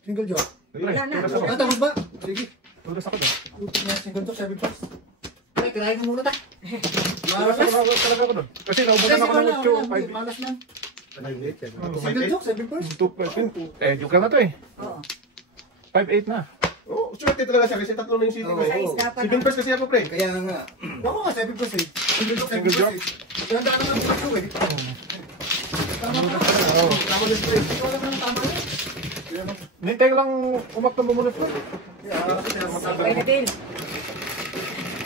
Single job. Wala na. Tulas ako. Tapos ba? Sige. Tulas ako doon. Utot na single job, 7 plus. Ay, tirahin mo muna ta. Tulas ako talaga ako doon. Kasi naubugan ako ng mucho. Malas lang. Oh, Single job, 7 plus. Joke lang na to eh. Oo. 5'8 na. Oo, swerte talaga siya kasi tatlo na yung city ko eh. Size dapat. 7 plus kasi ako, pre. Kaya nga. Ako nga, 7 plus eh. Single job, 7 Single plus job? eh. Kaya daan naman yung puso eh. Tama ka. Oo. Tama yung spray. Ikaw lang ang tama eh. Nintay ko lang umakta bumunot ko. Okay na, Bill.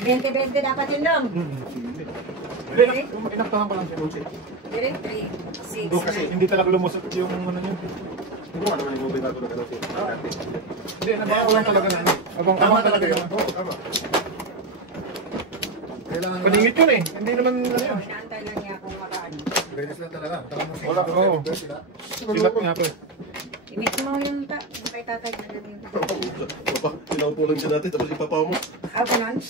20-20 dapat yun lang. Hindi, inaktahan ko lang si Lucy. Direct 3, 6, Doon kasi hindi talaga lumusot yung ano niya. Hindi ko naman yung movie bago na gano'n siya. Hindi, nabago lang talaga na ano. Abang talaga yun. Oo, tama. Kailangan Paningit yun eh. Hindi naman ano yun. Inaantay lang niya kung makaano. Readiness lang talaga. Tama mo Wala, oo. sila. Silat nga po eh. I-mix mo yung kay tatay na yun. Pinaupulan siya natin tapos ipapaw mo. Ah, ganun?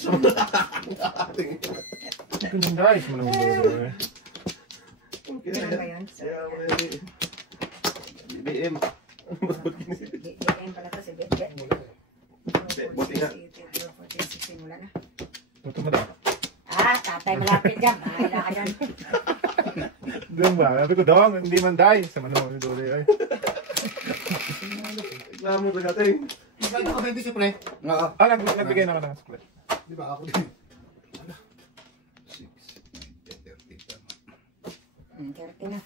Ganun guys, mo naman doon eh. Okay. Ganun ba yun? Kaya mo na yun. BBM. BM pala to si BM. Buti nga. 14, 16, wala na. Tuto mo daw. Ah, tatay malapit dyan. Mahila ka dyan. Doon ba? Sabi ko, dong, hindi man dahil. Sa manong yung dole ay. Reklamo ba natin? Maganda ka 20 si pre. Oo. Ah, nagbigay na ka ng split. Di ba ako din? 30 na.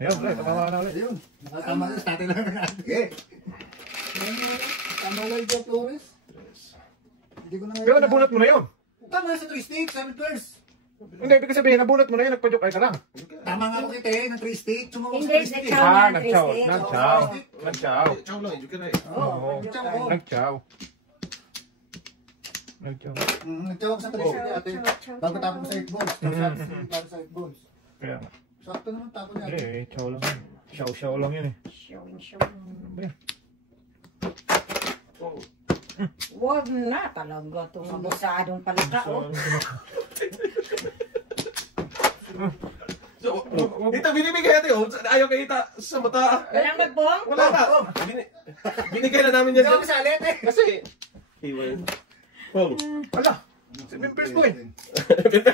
Ayun, ulit. Tama na ulit. Ayun. Nakatama na. State lang na natin. Okay. Tama lang yung Flores. Hindi ko na Pero nabunot mo na yun. Tama sa 3 sticks, 7 pairs. Hindi, ibig sabihin, nabunot mo na yun, nagpa-joke ay ka lang. Tama nga ako kita eh, ng 3 sticks. Sumawa sa Hindi, 3 sticks. nagsawa Ah, na, nagchaw. Tristan. Nagchaw. Oo. Nagchaw. Chow lang, hindi ka na eh. Oo. nagchaw. Nagchaw. Nagchaw. Nagtawag sa 3 sticks ate. Bago tapon sa 8 balls. Bago sa 8 balls. Kaya nga. Sakto naman tapon niya. Hindi, chow lang yun. Shaw lang yun eh. Showing. Wag na talaga itong mabusadong palaka. Oh. So, dito binibigay natin oh. Ayaw kayo sa mata. Walang magbong? Wala na. Binigay na namin yan. Hindi ako masalit eh. Kasi, Iwan. Pong. Ala! 7 pairs po eh.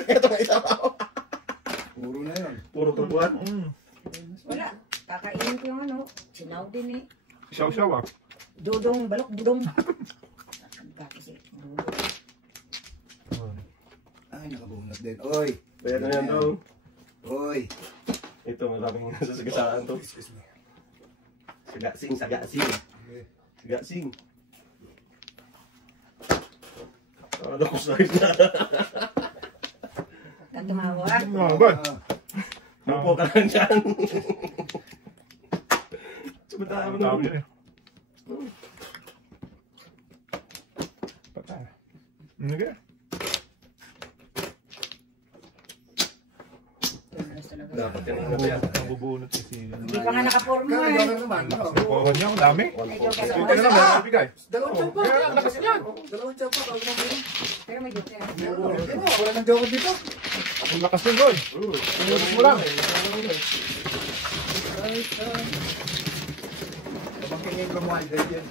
Ito na isa pa. Puro na yun. Puro tubuan. Wala. Kakainin ko yung ano. Sinaw din eh. Shaw ah. Dudong, balok, dudong. Kasi, dudong. Ay, nakabunot din. Oy. Kaya na yan daw. Oy. Ito, maraming nasasagasaan to. Sagasing. Sagasing. Ano ko sa'yo na? Ang tumawag. Mabad. Lupo ka lang dyan. Sumuntaan mo Tawag na. yun eh. Patay. Sige. Dapat yan ang nabaya. Nabubunot kasi. Hindi pa nga nakaporma Kaya eh. gawin naman. Nakuha niya, ang dami. Medyo kasi Ito na lang, may bigay. Dalawang chow pa. Kaya ang lakas niyan. Dalawang chow pa. Bago na meron. Pero may joke yan. Wala nang joke dito. Ang lakas nun, Roy. Pinutos mo lang. Kapag kaya carbohydrate yan.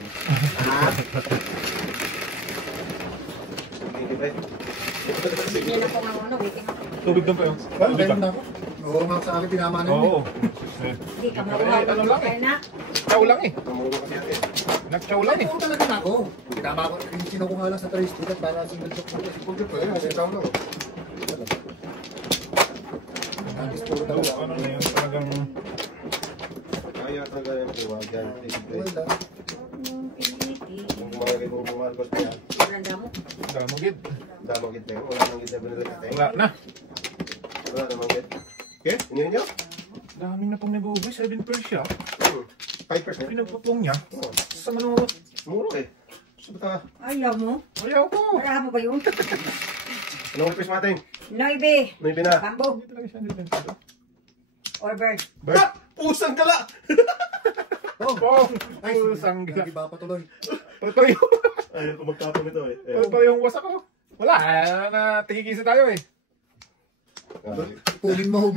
Yan ako nga ano, waiting ako. Tubig doon pa yun. Tubig ka. Oo nga sa akin tinama na yun. Oo. Hindi ka maruha. Ano lang eh. Kaya na. Chow lang eh. Nag-chow lang eh. Oo talaga na ako. Tinama ko. Sino ko nga lang sa 3 stick at para single choke ko. Single choke ko. Sitaw lang. Nagis puro talaga. Ano na yun, talagang... Kaya talaga yung kuwagan. Wala. Kung kumakagay kong bumarkos pa yan. Randa mo. Damagid. Damang git na yun. Wala nang git na binilagay tayo. Wala na. Wala namang git. Okay? Inihin nyo? Daming na pang nag-uubay. 7 pairs siya. 5%. Pinagpupong niya. Sa manungot. Muro eh. Sabi Ayaw mo? Ayaw ko. Para mo ba yun? Anong request natin? Noibe. May bina. Bambo. Hindi talaga siya nilento. Or bird. Ah! Pusang kala! Oh! Ay, Pusang gila. Iba pa tuloy. Pala yung... Ayaw ko magtapon ito eh. Pala yung wasak ko. Wala. Natigigisa tayo eh. Pulin mo.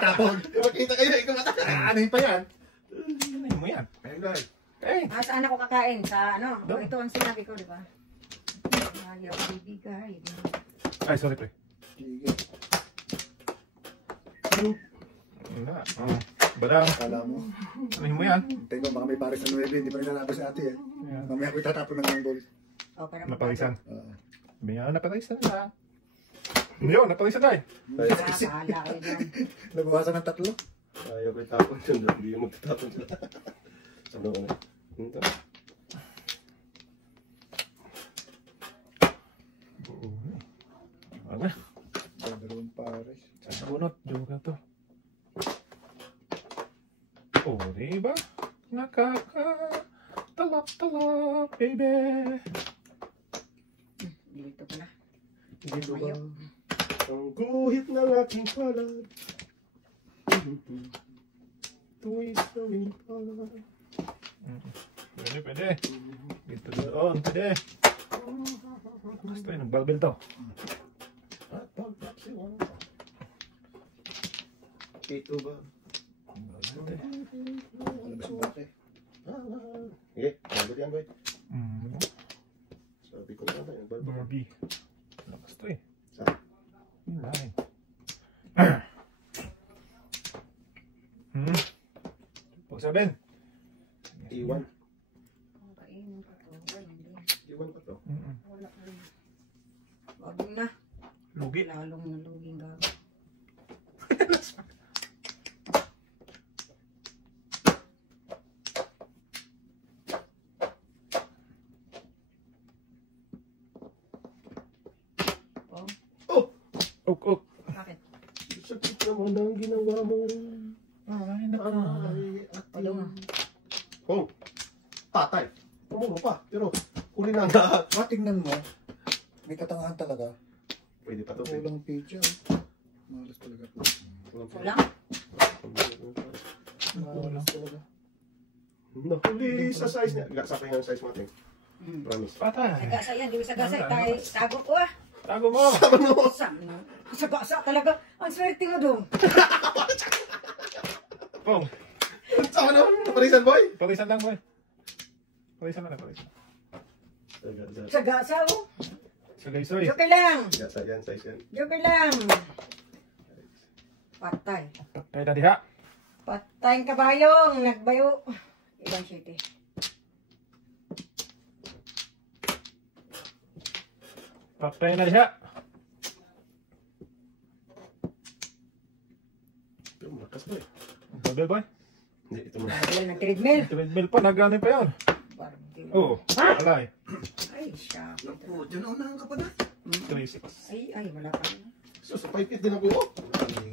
Tapon. Makita kayo, ikaw mata. Ano pa yan? Ano mo yan? Ayun guys. Eh. Saan ako kakain? Sa ano? Doon. Ito ang sinabi ko, di ba? Ayaw bibigay. Ay, sorry pre. Sige. Wala. Badang. Kala mo. Ano mo yan? Hintay ko, baka may pares na 9. Hindi pa rin nalabas si ate eh. Ayan. Mamaya ko itatapon ng ng balls. O, para Naparisan. Oo. Biya, naparisan na. Yun, naparisan tayo. Bahala kayo dyan. Nabawasan ng 3. Ayaw ko itapon yun. Hindi yung magtatapon sila. Ano ko na? Ito. Ano? Dalawang pares. Sa bunot, joke to. Oh, diba? Talap, baby. Dito pala. Dito ba? Ang guhit ng aking palad. Tuwis na palad. Pwede. Dito doon, pwede. Basta yun, nagbarbel to. At pagpapsiwa. Ito ba? Malabas ang bate. Sige, nabot yan boy. Mm. Sabi ko na tayo. Barbie. Lakas to eh. Saan? Yun lang eh. Pagsabihin. Iwan. Kainin ko to. Ay, hindi. Iwan ko to. Wala ka rin. Wag na. Lugi. Lalong naluging gabi. Anong ginawa mo? Ay, naku. Ano nga? Oh, patay. Tumuro pa. Pero, huli na na. Matingnan mo. May katangahan talaga. Pwede pa to. Walang page yan. Malas talaga po. Wala? Malas talaga. Nahuli sa size niya. Sakay ng size natin. Promise. Patay. Sagasa yan, di ba sagasa? Tayo, tago ko ah. Tago mo. Sagasa talaga. Ang swerte mo doon. Pong. Sama naman. Naparisan, boy. Parisan lang, boy. Parisan lang, parisan. Sagasa oh. Sagay, soy. Joker lang. Gasa yan, size yan. Joker lang. Patay. Patay na diha. Patay ang kabayong. Nagbayo. Ibang city. Patay na diha. Ito, malakas, boy. Babel, boy. Hindi, ito mo. Nagbayo ng treadmill. Treadmill pa, nagano pa yun. Barbie. Oo. Alay. Ay, siya. Naku, dyan ako na kapatid. 3-6. Ay, wala pa. Sus, 5 feet din ako. Oh.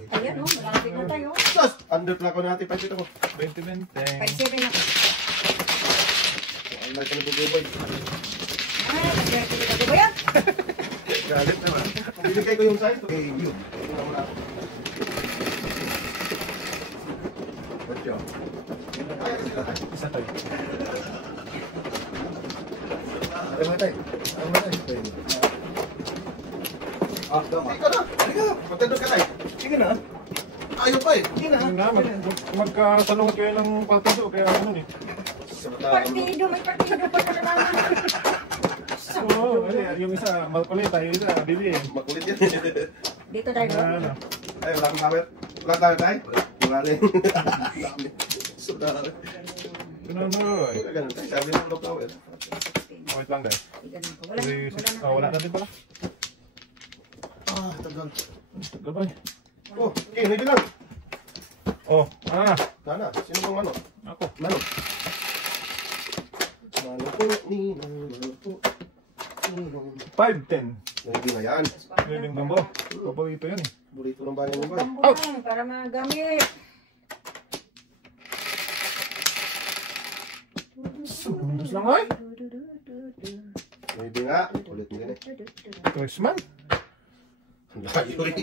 Ayan oh, malapit na tayo. Sus, under plug ko natin. 5 feet ako. 20-20. 5-7 ako. Ang light ka na bububay. Ah, maswerte kita di ba yan? Galit naman. Bibigay ko yung size. Okay, yun. Tingnan mo na ako. Good job. Isa tayo. Ay, matay. Ay, matay. Ah, hindi ka na. Halika. Magtandog ka tayo. Sige na. Ayaw pa eh. Sige na. Yun na, magkasalungat kayo ng partido, kaya ano eh. Partido, may partido pa na naman. Oo, yung isa, Malcolita, yung isa, Bibi eh. Makulit yan. Dito tayo. Ano? Ay, wala kang power. Wala tayo tayo. Wala rin. Dami. Sudari. Yun na, boy. Ganun tayo. Sabi ng low power. Wait lang, guys. Wala na. Wala na din pala. Ah, tagal. Gabay. Oh, okay. Medyo lang. Oh, Sana. Sino bang ano? ako. Mano. Mano po. Ninong. Mano po. Ninong. 5-10. Hindi na yan. Liling bambo. Paborito yan eh. Burito ng bayan mo ba? Bambo lang para magamit. Sundos lang ay. Maybe nga. Ulit mo din eh. Christmas. Ang layo eh.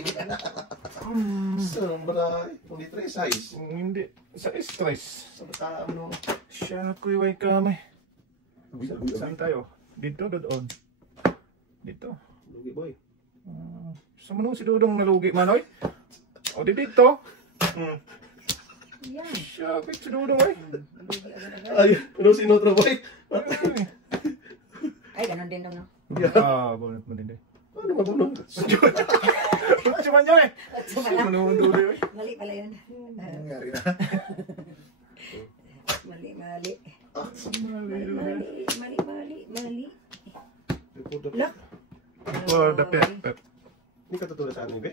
Sombra. Hindi 3 size. Hindi. Sa stress. Sa bataan mo. Siya kuy kami. Saan tayo? Dito, doon. Dito. Lugi boy. Sa manong si Dudong nalugi manoy? O di dito. Yan. Siya kuy si Dudong ay. Ay, ano sinotro boy? Ay, ganun din daw no. Bonit mo din eh. Ano mabuno? Si Manyo eh. Si manong Dudong eh. Mali pala yun. Nangyari na. Mali, mali. Mali. Mali. Look. For the pep. Hindi ka tutulad sa amin, be?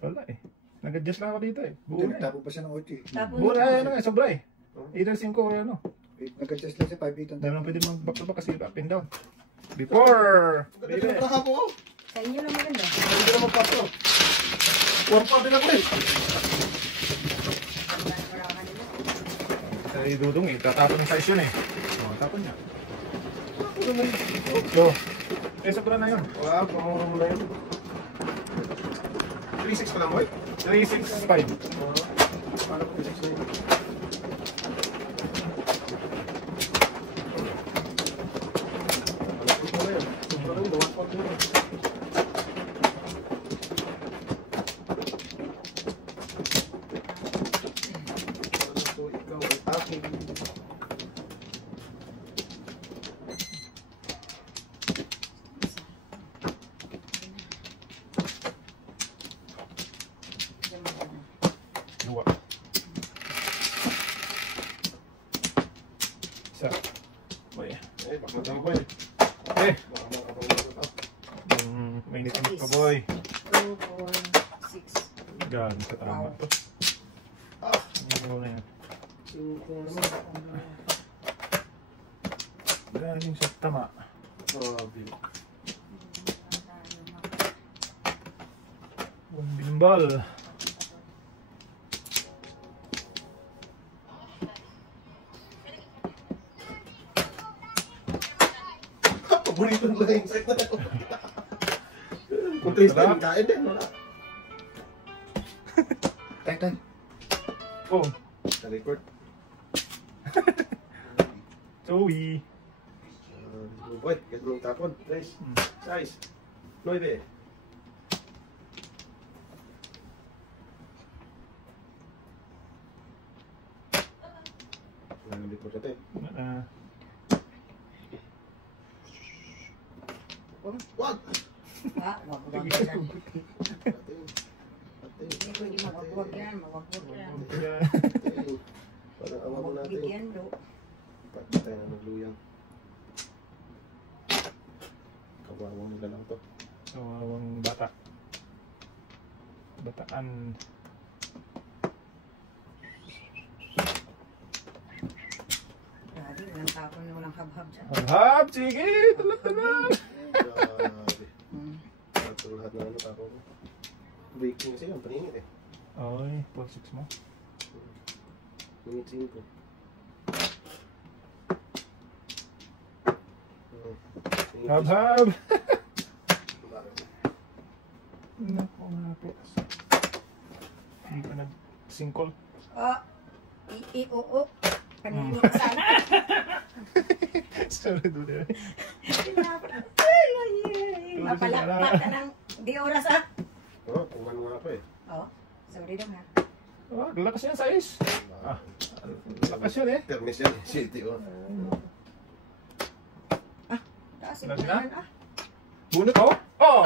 Wala eh. Nag-adjust lang ako dito eh. Buti, tapo pa siya ng 8. Tapos, Buti ay ano eh, sobra eh. Either 5 o ano. Nag-adjust lang siya 5 ang Dahil lang pwede mag-back to back kasi up and down. Before! Ganda Baby! ng traha ko. sa inyo lang maganda. Hindi na magpaso. Warm pa din ako eh. Sa Dudong eh, tatapon yung size yun eh. O, tapon niya. So, eh sobra na yun. Wow, pamuro mo na yun. 3-6 pa lang, boy. 365. Paano ko 3-6 na yun? Malapit mo na yun. Sobra rin, luwag pa din yun. So, ikaw ay aking. Dua. Isa. Boy. Eh, bak na tayo, boy. Eh, Baka makapangulog ito. mainit ka boy. 2, 4, 6. Galing sa tama to. Ah, Ano na yan? 5 naman. Galing sa tama. Grabe. Bimbal. paborito nila yung set na ako. Kung taste time, kain din. Wala. Tay. Oh, Sa record. Joey. Boy, ganun yung tapon. Nice. Size. 9. Nalambit mo siya, te. Wag! Ah, wag yan. Ating. Hindi pwede mawag yan. Mawag yan. Parang awa mo Mawag natin. yan, do. Patay tayo na nagluyang. Kawawang nila lang to. Kawawang bata. Bataan. Grabe, walang tapon, walang hab-hab dyan. Hab! Sige! Talag-talag! Grabe. Hmm. Ito lahat na ano tapon. Baking kasi yun, paningit eh. Ay, 4-6 mo. Minute 5. Hab! Naku, naku. Hindi ka nag-singkol. Oh, oo. Kanina ka sana. Sorry, dude. Mapalakpak ka ng di oras ah. Oo, kuman mo ako eh. Oh, sorry dong ha. Ah, lakas yan, size. Ah, lakas yun eh. Termis yan, city oh. Taas Lagi ito na? yan ah. Bunot oh! Oh!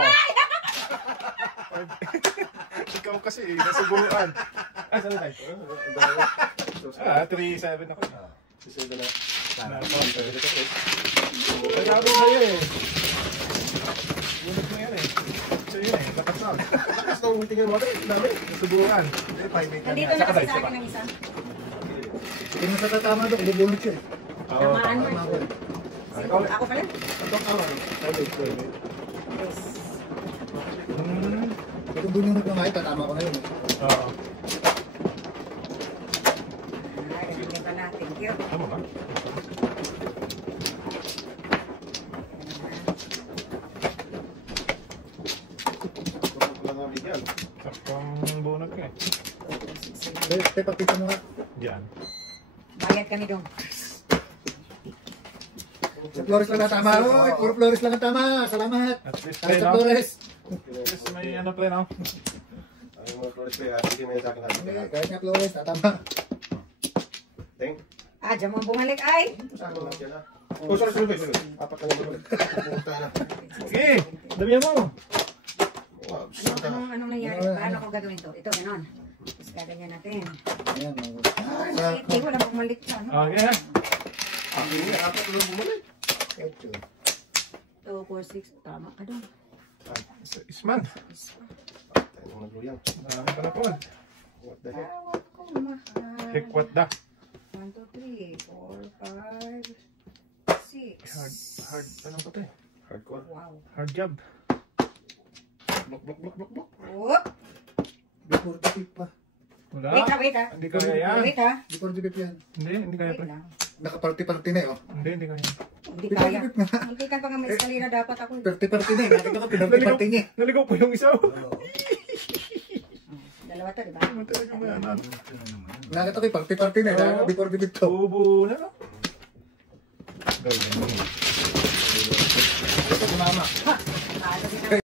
Ikaw kasi, nasubuan. Ah, saan tayo? Ah, 3-7 ako. Sisida na. Ay, sabi sa'yo eh. Bunot mo yan eh. Sa'yo yun eh, lakas na. Lakas ng tingin mo rin, dami. Nasubuan. Nandito na kasi sa akin ng isa. Hindi mo sa tatama doon, hindi bunot siya. Tamaan mo eh. Ako pala? Yes. Pero bunot na nga, tatama ko na yun. Oo. Ay, hindi pala. Thank you. Tama ba? Sakang bunot ka eh. Te, pakita mo nga. Diyan. Bayad kami dong. Sa Flores lang na tama. Oy, puro Flores lang ang tama. Salamat. At least Kahit play sa now. Flores. At least may ano play now. Ay, mga flores ko yan. Sige, may sa akin natin. Hindi, kahit nga Flores, tatama. Teng. Ah, diyan mo bumalik ay. Saan ko lang yan ah. Oh, sorry. Apat na lang. Pumunta na. Sige! Damihan mo! Wow, Anong nangyari? Paano ko gagawin to? Ito, ganon. Tapos gaganyan natin. Ayan, Hindi, wala bumalik siya. No? Okay. Akin nga, apat lang bumalik. 2, 4, 6. Tama ka dong. Isman. Tayo nang nagluyang. Marami ka na po. What the heck? Tawag ko, mahal. Hikwat da. 1, 2, 3, 4, 5, 6. Hard. Anong pati? Hardcore. Wow. Hard job. Blok. Whoop. Before the beep pa. Wala. Wait ha. Hindi kaya yan. Wait ha. Before the beep yan. Hindi kaya Wait pre. lang. Nakaparty-party na eh, oh. Hindi kaya. Hindi Before kaya. the beep na. Hindi ka pa nga may eskalera dapat ako. Party-party na eh. Nakita ko, pinarty-party niya. Naligaw po yung isa. Dalawa to, di ba? Talaga ba yan? Nakita ko, party-party na eh. Before the beep to. Tubo na. Gawin mo. Ito, mama. Paano din